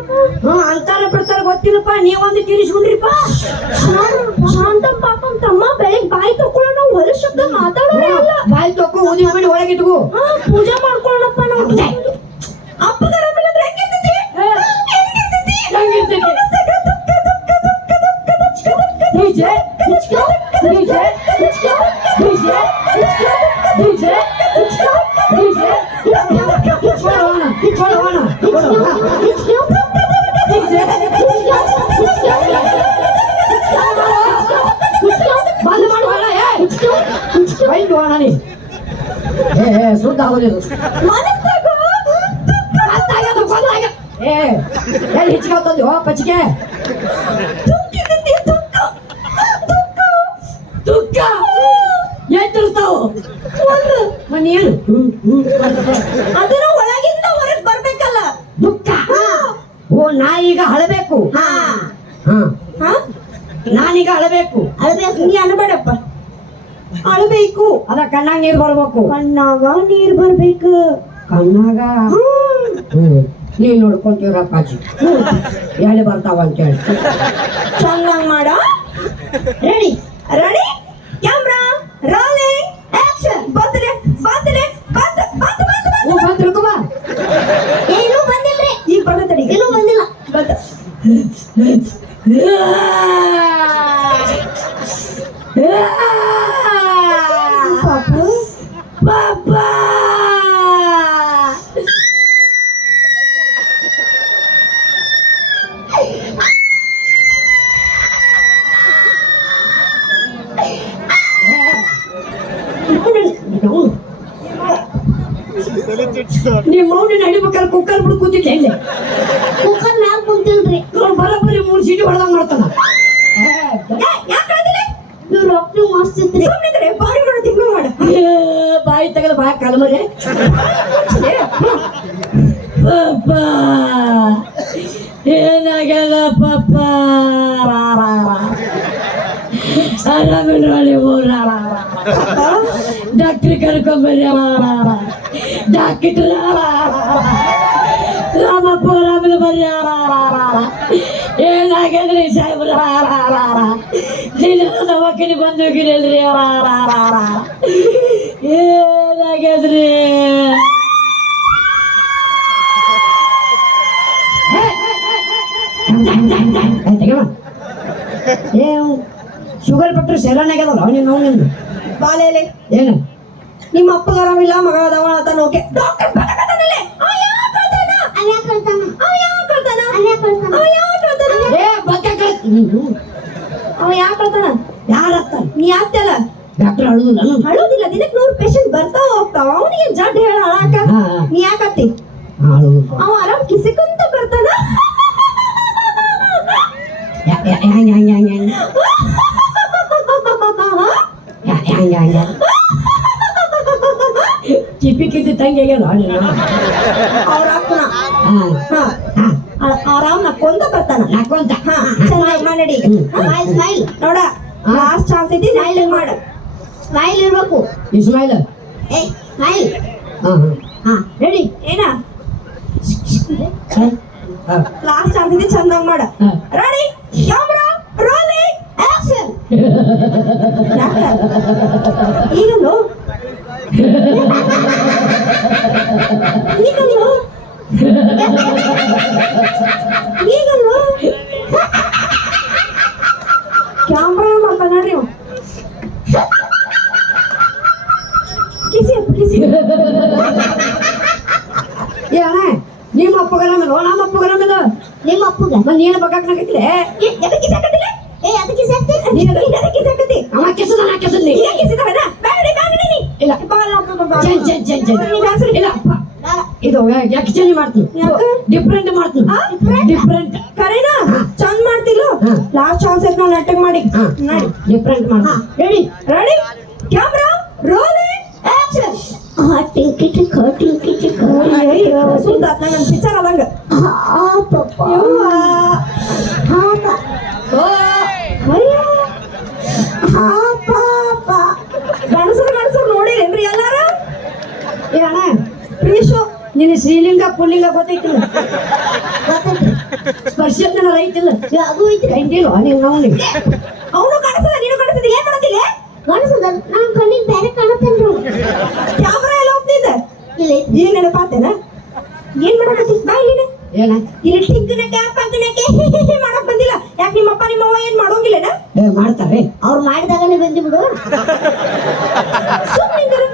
ಅಂತಾರ ಬಿಡ್ತಾರ ಗೊತ್ತಿಲ್ಲಪ್ಪ ನೀವೊಂದು ತೀರಿಸ್ಕೊಂಡ್ರಿಪ್ಪ ಶಾಂತಂ ಪಾಪಂ ತಮ್ಮ ಬೆಳಿಗ್ಗೆ ಬಾಯಿ ತಕೊಳ್ಳೋಣ ಹೊರ ಶಬ್ದ ಮಾತಾಡೋರೇ ಇಲ್ಲ. ಬಾಯಿ ತೊಕ್ಕು ಊದಿ ಮಾಡಿ ಒಳಗಿಟ್ಕೋ ಪೂಜೆ ಮಾಡ್ಕೊಳ್ಳೋಣಪ್ಪ ನಾವು. ಅಪ್ಪಗ ಆರಾಮಿಲ್ಲ ಅಂದ್ರೆ ಹೆಂಗಿರ್ತೈತಿ? ಹೆಂಗಿರ್ತೈತಿ? ಮನಸ್ಸಾಗ ದುಃಖ ದುಃಖ ದುಃಖ ದುಃಖ ದುಃಖ ದುಃಖ DJ DJ DJ DJ DJ DJ DJ ಕೊಡೋಣ ಕೊಡೋಣ ಬಂದ್ ಮಾಡುವಲ್ಲ ಬೈದು ಹೋಣ ನೀ ಏ ಸುದ್ದ ಆಗೋದಿಲ್ಲ ಮನಸ್ಸಾಗ ಗೊತ್ತಾಗ್ಯದ ಗೊತ್ತಾಗ್ಯದ ಏ ಎಲ್ಲಿ ಹಿಚ್ಕೊತಂದಿ ಹೋ ಪಚ್ಚಿಗೆ ದುಃಖಿರ್ತೈತಿ ದುಃಖ ದುಃಖ ದುಃಖ ಎಟ್ಟಿರ್ತಾವ ಒಂದು ಮನಿ ಏನು ಅದನ್ನ ಒಳಗಿಂದ ಹೊರಗೆ ಬರ್ಬೇಕಲ್ಲ. ದುಃಖ ಓ ನಾ ಈಗ ಅಳಬೇಕು ಹಾ ಹಾ ಹಾ ನಾನೀಗ ಅಳಬೇಕು ಅಳ್ಬೇಕು. ನೀ ಅನ್ಬೇಡಪ್ಪ, ಅಳ್ಬೇಕು. ಅದ ಕಣ್ಣಾಗ ನೀರ್ ಬರ್ಬೇಕು ಕಣ್ಣಾಗ ನೀರ್ ಬರ್ಬೇಕು. ಕಣ್ಣಾಗ ನೀ ನೋಡ್ಕೊಂತೀವ್ರಪ್ಪ ಅಜ್ಜಿ ಎಲ್ಲಿ ಬರ್ತಾವ ಅಂತ ಹೇಳಿ ಚೆನ್ನಾಗ್ ಮಾಡ. Ready ready camera rolling action. ಬಂದ್ರೆ ಬಂದ್ರೆ ಬಂದ ಬಂದ ಬಂದ ಓ ಬಂದ್ ತಿಳ್ಕೊಬಾ ಏನೂ ಬಂದಿಲ್ರಿ. ಈಗ ಬಂದ ತಡಿ. ಏನೂ ಬಂದಿಲ್ಲ. ಬಂದ ಪಾಪು ಪಾಪಾ ನಿಮ್ಮ ಮೌನ ನಡಿಬೇಕಾದ್ರೆ ಕುಕ್ಕರ್ ಬಿಡು ಕೂತಿದ್ದೆ ಇಲ್ಲಿ ಕುಕ್ಕರ್ ಮ್ಯಾಲ ಕುಂತಿಲ್ರಿ. ನೋಡ್ ಬರೋಬ್ಬರಿ 3 ಸೀಟಿ ಹೊಡೆದಂಗ್ ಮಾಡ್ತಾನ ಯಾಕೆ ಹೇಳಿದ್ರಿ? ಇವ್ರು ರೊಟ್ಟಿ ಮಸ್ತ್ ಇತ್ರಿ. ಸುಮ್ಮನಿದ್ರೆ ಬಾರಿ ಮಾಡು ತಿಂಗಳು ಮಾಡು. ಬಾಯಿ ತೆಗೆದು ಬಾಯ ಕಲಮರೆ ಪಾಪ ಏನಾಗ್ಯದ ಪಾಪ ಆರಾಮಿಲ್ರಿ ಡಾಕ್ಟ್ರಿ ಕರ್ಕೊಂಬರ್ರಿ ಡಾಕ್ಟ್ರ ರಾಮಪ್ಪ ರಾಮನ ಬರ್ರಿ ಏನಾಗ್ಯದ್ರಿ ಸಾಹೇಬ್ರ ದವಾಖಾನೆ ಬಂದು ಹೋಗಿರಲ್ರಿ ಏನಾಗ್ಯದ್ರಿ ಏ ಶುಗರ್ ಬಿಟ್ರೆ ಸೆರನ್ ಆಗ್ಯದಲ್ಲ ಅವನಿಂದ ಬಾಲೇಲೆ ಏನು ನಿಮ್ಮ ಅಪ್ಪಗ ಆರಾಮಿಲ್ಲ ಮಗ ಅದಾವ ಅಂತಾನ ಓಕೆ ಡಾಕ್ಟರ್ ಬರಕತ್ತಾನಲ್ಲೇ ಅವ ಯಾಕೆ ಹೇಳ್ತಾನ ಅನ್ಯಾಕ್ ಹೇಳ್ತಾನ ಅವ ಯಾಕೆ ಹೇಳ್ತಾನ ಅನ್ಯಾಕ್ ಹೇಳ್ತಾನ ಅವ ಯಾಕೆ ಹೇಳ್ತಾನ ಏ ಬಕ್ಕ ಅವ ಯಾಕೆ ಹೇಳ್ತಾನ ಯಾರ ಹತ್ತಾರ ನೀ ಆಗ್ತಲ್ಲ ಡಾಕ್ಟರ್ ಅಳುದಿಲ್ಲ ನಾನು ಅಳೋದಿಲ್ಲ ದಿನಕ್ಕೆ 100 ಪೇಷಂಟ್ ಬರ್ತಾ ಹೋಗ್ತಾವ ಅವನಿಗೆ ಜಡ್ ಹೇಳ ಅಳಾಕ ಹಾ. ನೀ ಯಾಕತ್ತಿ ಅಳುದಿಲ್ಲ ಅವ ಆರಾಮ್ ಕಿಸಿಕೊಂತ ಬರ್ತಾನ ಹೆಂಗ್ ಚಿಪ್ಪಿ ಕಿತ್ತಿ ತಂಗಿ ಆಗ್ಯಾರ ಅವ್ರ ಅಪ್ಪನ ಆರಾಮ್ ನಕ್ಕೊಂತ ಬರ್ತಾನ ನಾಕೊಂತ ಹಾ ಚೆನ್ನಾಗಿ ಮಾಡಿ ಸ್ಮೈಲ್ ಸ್ಮೈಲ್ ನೋಡ ಲಾಸ್ಟ್ ಚಾನ್ಸ್ ಐತಿ ನೈಲ್ ಮಾಡ ಸ್ಮೈಲ್ ಇರ್ಬೇಕು ಇಸ್ಮಾಯಿಲ್ ಏ ಸ್ಮೈಲ್ ಹಾ ಹಾ ರೆಡಿ ಏನ ಹಾ ಲಾಸ್ಟ್ ಚಾನ್ಸ್ ಐತಿ ಚಂದಾಗ ಮಾಡ ಹಾ. ರೆಡಿ ಕ್ಯಾಮ್ರಾ ರೋಲಿಂಗ್ ಆಕ್ಷನ್ ಈಗಲೂ ಈಗಲೂ ಈಗಲೂ ಕ್ಯಾಮ್ರಾ ಮಾಡ್ತಾನ ನೋಡ್ರಿ ಇವ. ಕಿಸಿ ಅಪ್ಪ ಕಿಸಿ ಏ ಅಣ್ಣ ನಿಮ್ಮ ಅಪ್ಪಗರಾಮೇಲೆ ನಮ್ಮ ಅಪ್ಪಗರಾಮೇಲೆ ನಿಮ್ಮ ಅಪ್ಪಗ ಮತ್ತೆ ನೀನು ಬಗ್ಗಾಕ್ನಾಗೈತಿಲೆ ಎದಕ್ಕೆ ಕಿಸಾಕತ್ತಿಲ್ಲ ಏ ಅದಕ್ಕೆ ಸೇರ್ತಿ ನೀನು ಎದಕ್ಕೆ ಕಿಸಾಕತ್ತಿ ಅವ ಕೆಸದ ನಾ ಕೆಸದ್ನಿ ಈಗ ಕಿಸಿದವನ ಬ್ಯಾಡಿ ಬ್ಯಾಡಿ ನೀ ಇಲ್ಲ ball change change change change ಇಲ್ಲ ಅಪ್ಪ ಇದು ಯಾಕೆ ಚೇಂಜ್ ಮಾಡ್ತೀನಿ ಯಾಕೆ? ಡಿಫ್ರೆಂಟ್ ಮಾಡ್ತೀನಿ ಡಿಫ್ರೆಂಟ್ ಕರೆನಾ ಚಂದ ಮಾಡ್ತಿಲ್ಲ ಹಾ. ಲಾಸ್ಟ್ ಚಾನ್ಸ್ ಐತ್ ನಾವು ನೆಟ್ಟಗ್ ಮಾಡಿ ನೋಡಿ ಡಿಫ್ರೆಂಟ್ ಮಾಡ್ತೀನಿ ready ready camera rolling action ಟಿಂಕಿಟಿ ಟಿಂಕಿಟಿ ಅಯ್ಯೋ ಸುದ್ದಾತ್ ನನ್ನ ಪಿಕ್ಚರ್ ಆದಂಗ ಆ ಪಪ್ಪ ಯವ್ವ ಹಾ ಓ ಅಯ್ಯೋ ಹಾ ಪಾಪ ಗಣಸರು ನೋಡಿರೇನ್ರಿ ಎಲ್ಲಾರ ಏ ಅಣ್ಣ ಪ್ರೀಶು ನಿನ್ನ ಶ್ರೀಲಿಂಗ ಪುಲ್ಲಿಂಗ ಗೊತ್ತೈತಿಲ್ಲ ಗೊತ್ತೈತಿ ಸ್ಪರ್ಶನ ರೈತಿಲ್ಲ ಅದು ಐತಿ ಕಂಡಿಲ್ಲ ನೀನು ನೋಡಿ ಅವನು ಕಾಣಿಸ್ತದ ನೀನು ಕಾಣಿಸ್ತದ ಏನ್ ಮಾಡತ್ತಿಲ್ಲ ಕಾಣಿಸದ ನಾನ್ ಕಣ್ಣಿಗೆ ಬೇರೆ ಕಾಣತ್ತೇನ್ರು ಕ್ಯಾಮ್ರಾ ಎಲ್ಲ ಹೋಗ್ತಿದ್ದ ಇಲ್ಲ ಏನ್ ನೆನಪಾತೇನ ಏನ್ ಮಾಡಕತ್ತಿ ಬಾ ಇಲ್ಲಿನ ಏನ ಇಲ್ಲಿ ಟಿಂಕನಕ್ಕೆ ಪಂಕನಕ್ಕೆ ಮಾಡಕ್ ಬಂದಿಲ್ಲ ಯಾಕೆ ನಿಮ್ಮಪ್ಪ ನಿಮ್ಮವ್ವ ಏನ್ ಮಾಡೋಂಗಿಲ್ಲನ ಏ ಮಾಡ್ತಾರೆ ಅವ್ರು ಮಾಡಿದಾಗನೇ ಬಂದಿ ಬಿಡು ಸುಮ್ಮನಿದ್ರು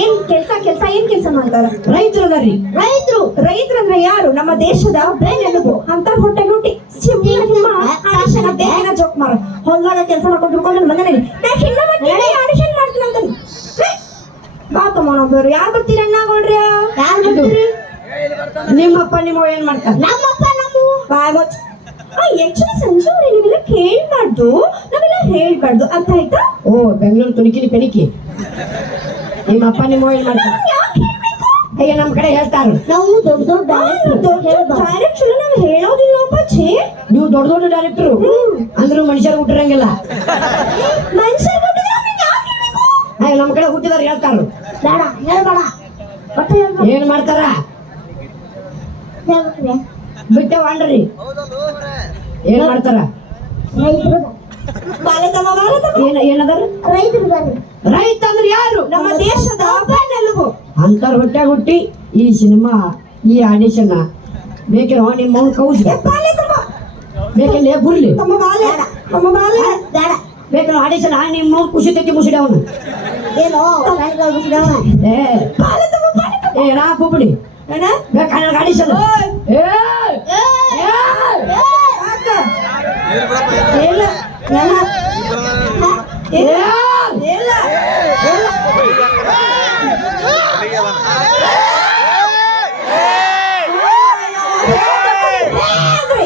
ಏನ್ ಕೆಲ್ಸ ಏನ್ ಕೆಲ್ಸ ಮಾಡ್ತಾರ ರೈತರು ಅದಾರಿ ರೈತರಂದ್ರೆ ಯಾರು ನಮ್ಮ ದೇಶದ ಬೆನ್ನೆಲುಬು ಅಂತ ಹೊಟ್ಟೆಗೆ ಹುಟ್ಟಿ ಆಡಿಷನ್ ಬೇಕಿನ ಜೋಕ್ ಮಾರ ಹೊಲ್ದಾಗ ಕೆಲಸ ಮಾಡ್ಕೊಂಡು ದುಡ್ಕೊಂಡು ಬಂದ ಆಡಿಷನ್ ಮಾಡ್ತೀನಿ ಅಂತ ಬಾ ತಮ್ಮನೊಬ್ಬರು ಯಾರು ಬರ್ತೀರ ಅಣ್ಣಾಗೋಳ್ರಿ ಯಾರು ಬರ್ತೀರಿ ನಿಮ್ಮಪ್ಪ ನಿಮ್ಮವ್ವ ಏನ್ ಮಾಡ್ತಾರೆ ನಮ್ಮಪ್ಪ ನಮ್ಮ ಬಾಯ್ ಮುಚ್ಚ ಆಕ್ಚುಲಿ ಸಂಜೆ ಅವ್ರೆ ನೀವೆಲ್ಲ ಕೇಳ್ಬಾರ್ದು ನಾವೆಲ್ಲ ಹೇಳ್ಬಾರ್ದು ಅರ್ಥ ಆಯ್ತಾ ಓ ಬೆಂಗಳೂರು ತುಣಿಕಿಲಿ ಪೆಣಿಕಿ ನಿಮ್ಮಪ್ಪ ನಿಮ್ಮವ್ವ ಏನ್ ಮಾಡ್ತಾರೆ ಯಾಕೆ ಹೇಳ್ಬೇಕು ಅಯ್ಯ ನಮ್ಮ ಕಡೆ ಹೇಳ್ತಾರ ನಾವು ದೊಡ್ಡ ದೊಡ್ಡ ಡೈರೆಕ್ಟ್ ನಾವು ಹೇಳೋದಿಲ್ಲ ಛೇ ನೀವು ದೊಡ್ಡ ದೊಡ್ಡ ಡೈರೆಕ್ಟರು ಅಂದ್ರೂ ಮನುಷ್ಯರು ಹುಟ್ಟಿರಂಗಿಲ್ಲ ಮನುಷ್ಯರು ಅಯ್ಯ ನಮ್ಮ ಕಡೆ ಹುಟ್ಟಿದಾರ ಹೇಳ್ತಾರ ಬೇಡ ಹೇಳ್ಬೇಡ ಒಟ್ಟು ಹೇಳ್ಬೇಡ ಏನ್ ಮಾಡ್ತಾರ ಹೇಳ್ಬೇಕ್ರಿ ಬಿಟ್ಟವನ್ರಿ ಏನ್ ಮಾಡ್ತಾರ ರೈತರು ಬಾಲತಮ್ಮ ಏನದಾರ ರೈತರು ಬರ್ರಿ ರೈತ ಅಂದ್ರೆ ಯಾರು ನಮ್ಮ ದೇಶದ ಬೆನ್ನೆಲುಬು ಅಂತಾರ ಹೊಟ್ಟೆ ಹುಟ್ಟಿ ಈ ಸಿನಿಮಾ ಈ ಆಡಿಷನ್ ಬೇಕಿರೋ ನಿಮ್ಮ ಮೌನ್ ಕೌಸ್ ಬೇಕಿಲ್ಲ ಬುರ್ಲಿ ತಮ್ಮ ಬಾಲೆ ತಮ್ಮ ಬಾಲೆ ಬೇಡ ಬೇಕಿರೋ ಆಡಿಷನ್ ನಿಮ್ಮ ಮೌನ್ ಕುಸಿತೈತಿ ಮುಸಿಡಿ ಅವನು ಏನೋ ಫ್ರೆಂಡ್ಗಳು ಬಿಸಿದವ ಏ ಏ ನಾ ಬುಬ್ಬಿಡಿ ಏನ ಬೇಕಾದ್ರೆ ಆಡಿಷನ್ ಏ ಅಕ್ಕ ಇಲ್ಲ ಇಲ್ಲ ಇಲ್ಲ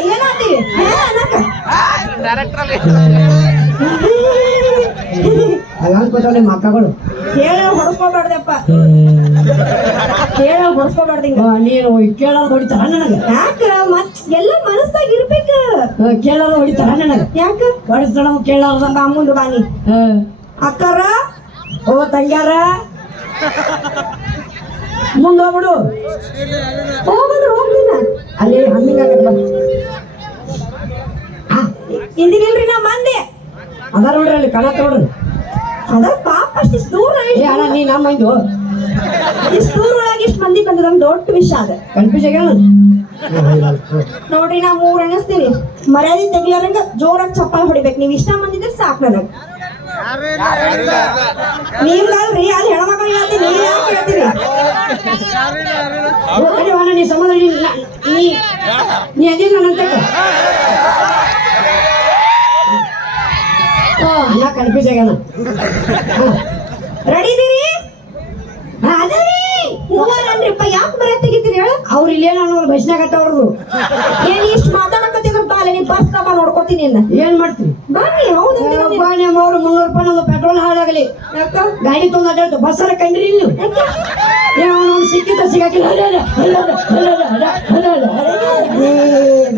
ಏನಾಗ್ತೀವಿ ಅನ್ಕೋತಾವ ನಿಮ್ಮ ಅಕ್ಕಗಳು ಹೇಳ ಹೊಡ್ಸ್ಕೊಬಾರ್ದಪ್ಪ ಹೇಳ ಹೊಡ್ಸ್ಕೊಬಾರ್ದು ಹಿಂಗ ನೀನು ಕೇಳೋರು ಹೊಡಿತಾರ ನನಗೆ ಯಾಕ ಮತ್ ಎಲ್ಲ ಮನಸ್ಸಾಗ ಇರ್ಬೇಕ ಕೇಳೋರು ಹೊಡಿತಾರ ನನಗೆ ಯಾಕ ಹೊಡಿಸ್ತಾಳ ಕೇಳೋರ್ದ ಬಾ ಮುಂದೆ ಬಾನಿ ಅಕ್ಕರ ಓ ತಂಗ್ಯಾರ ಮುಂದೆ ಹೋಗ್ಬಿಡು ಹೋಗಂದ್ರೆ ಹೋಗ್ತೀನ ಅಲ್ಲಿ ಹಮ್ಮಿಂಗ್ ಆಗತ್ತೆ ಬಾ ಇಂದಿನಿಲ್ರಿ ನಾ ಮಂದಿ ಅದಾರ ನೋಡ್ರಿ ಅಲ್ಲಿ ಕಣ ನೋಡ್ರಿ ಅದ ಪಾಪ ಅಷ್ಟಿಷ್ಟು ದೂರ ಏ ಅಣ್ಣ ನೀ ನಮ್ಮ ಮೈಂದು ಇಷ್ಟು ದೂರ ಒಳಗೆ ಇಷ್ಟು ಮಂದಿ ಬಂದ ನಮ್ ದೊಡ್ಡ ವಿಷಯ ಅದ ಕನ್ಫ್ಯೂಸ್ ಆಗ್ಯಾನ ನೋಡ್ರಿ ನಾ 3 ಅನಿಸ್ತೀನಿ ಮರ್ಯಾದೆ ತೆಗಿಲಾರಂಗ ಜೋರಾಗಿ ಚಪ್ಪಾಳೆ ಹೊಡಿಬೇಕು ನೀವ್ ಇಷ್ಟ ಮಂದಿದ್ರೆ ಸಾಕು ನನಗ್ ನೀವ್ಗಲ್ರಿ ಅಲ್ಲಿ ಹೆಣ್ಮಕ್ಳಿಗೆ ಹೇಳ್ತೀನಿ ನೀವ್ ಯಾಕೆ ಹೇಳ್ತೀರಿ ಕಡಿವಾಣ ನೀ ಸಂಬಂಧ ನೀ ಅದಿಲ್ಲ ನಂತ ಅಣ್ಣ ಕನ್ಫ್ಯೂಸ್ ಆಗ್ಯಾನ ರೆಡಿ ಇದೀರಿ ಅದರಿ ಮೂವರನ್ರಿಪ್ಪ ಯಾಕೆ ಬರ ತೆಗಿತೀರಿ ಹೇಳ ಅವ್ರು ಇಲ್ಲೇನೋ ಅನ್ನೋ ಬಸ್ನಾಗತ್ತ ಅವ್ರದು ಏನ್ ಇಷ್ಟು ಮಾತಾಡಕತ್ತಿದ್ರು ಬಾಲೆ ನೀ ಬಸ್ ನಮ್ಮ ನೋಡ್ಕೋತೀನಿ ಅಂದ ಏನ್ ಮಾಡ್ತೀವಿ ಬರ್ರಿ ಹೌದು ಅವ್ರು 300 ರೂಪಾಯಿ ನಮ್ದು ಪೆಟ್ರೋಲ್ ಹಾಳಾಗಲಿ ಯಾಕ ಗಾಡಿ ತೊಂದು ಅಡ್ಡಾಡ್ತು ಬಸ್ಸರ ಕಂಡ್ರಿ ಇಲ್ಲಿ ಅವನು ಸಿಕ್ಕಿತ ಸಿಗಾಕಿಲ್ಲ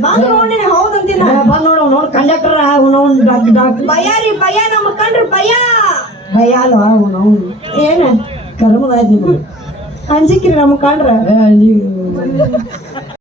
ಬಂದ್ ನೋಡಿನ ಹೌದಂತೀನ ಬಂದ್ ನೋಡು ಕಂಡಕ್ಟರ್ ಅವನು ಡಾಕ್ಟರ್ ಭಯ ರೀ ಭಯ ನಮ್ಮ ಕಂಡ್ರಿ ಭಯ ಭಯ ಅಲ್ಲ ಅವನು ಏನ ಕರ್ಮದಾಯ್ತು ನಿಮ್ಗೆ ಅಂಜಿಕ್ರಿ ನಮ್ಮ ಕಂಡ್ರ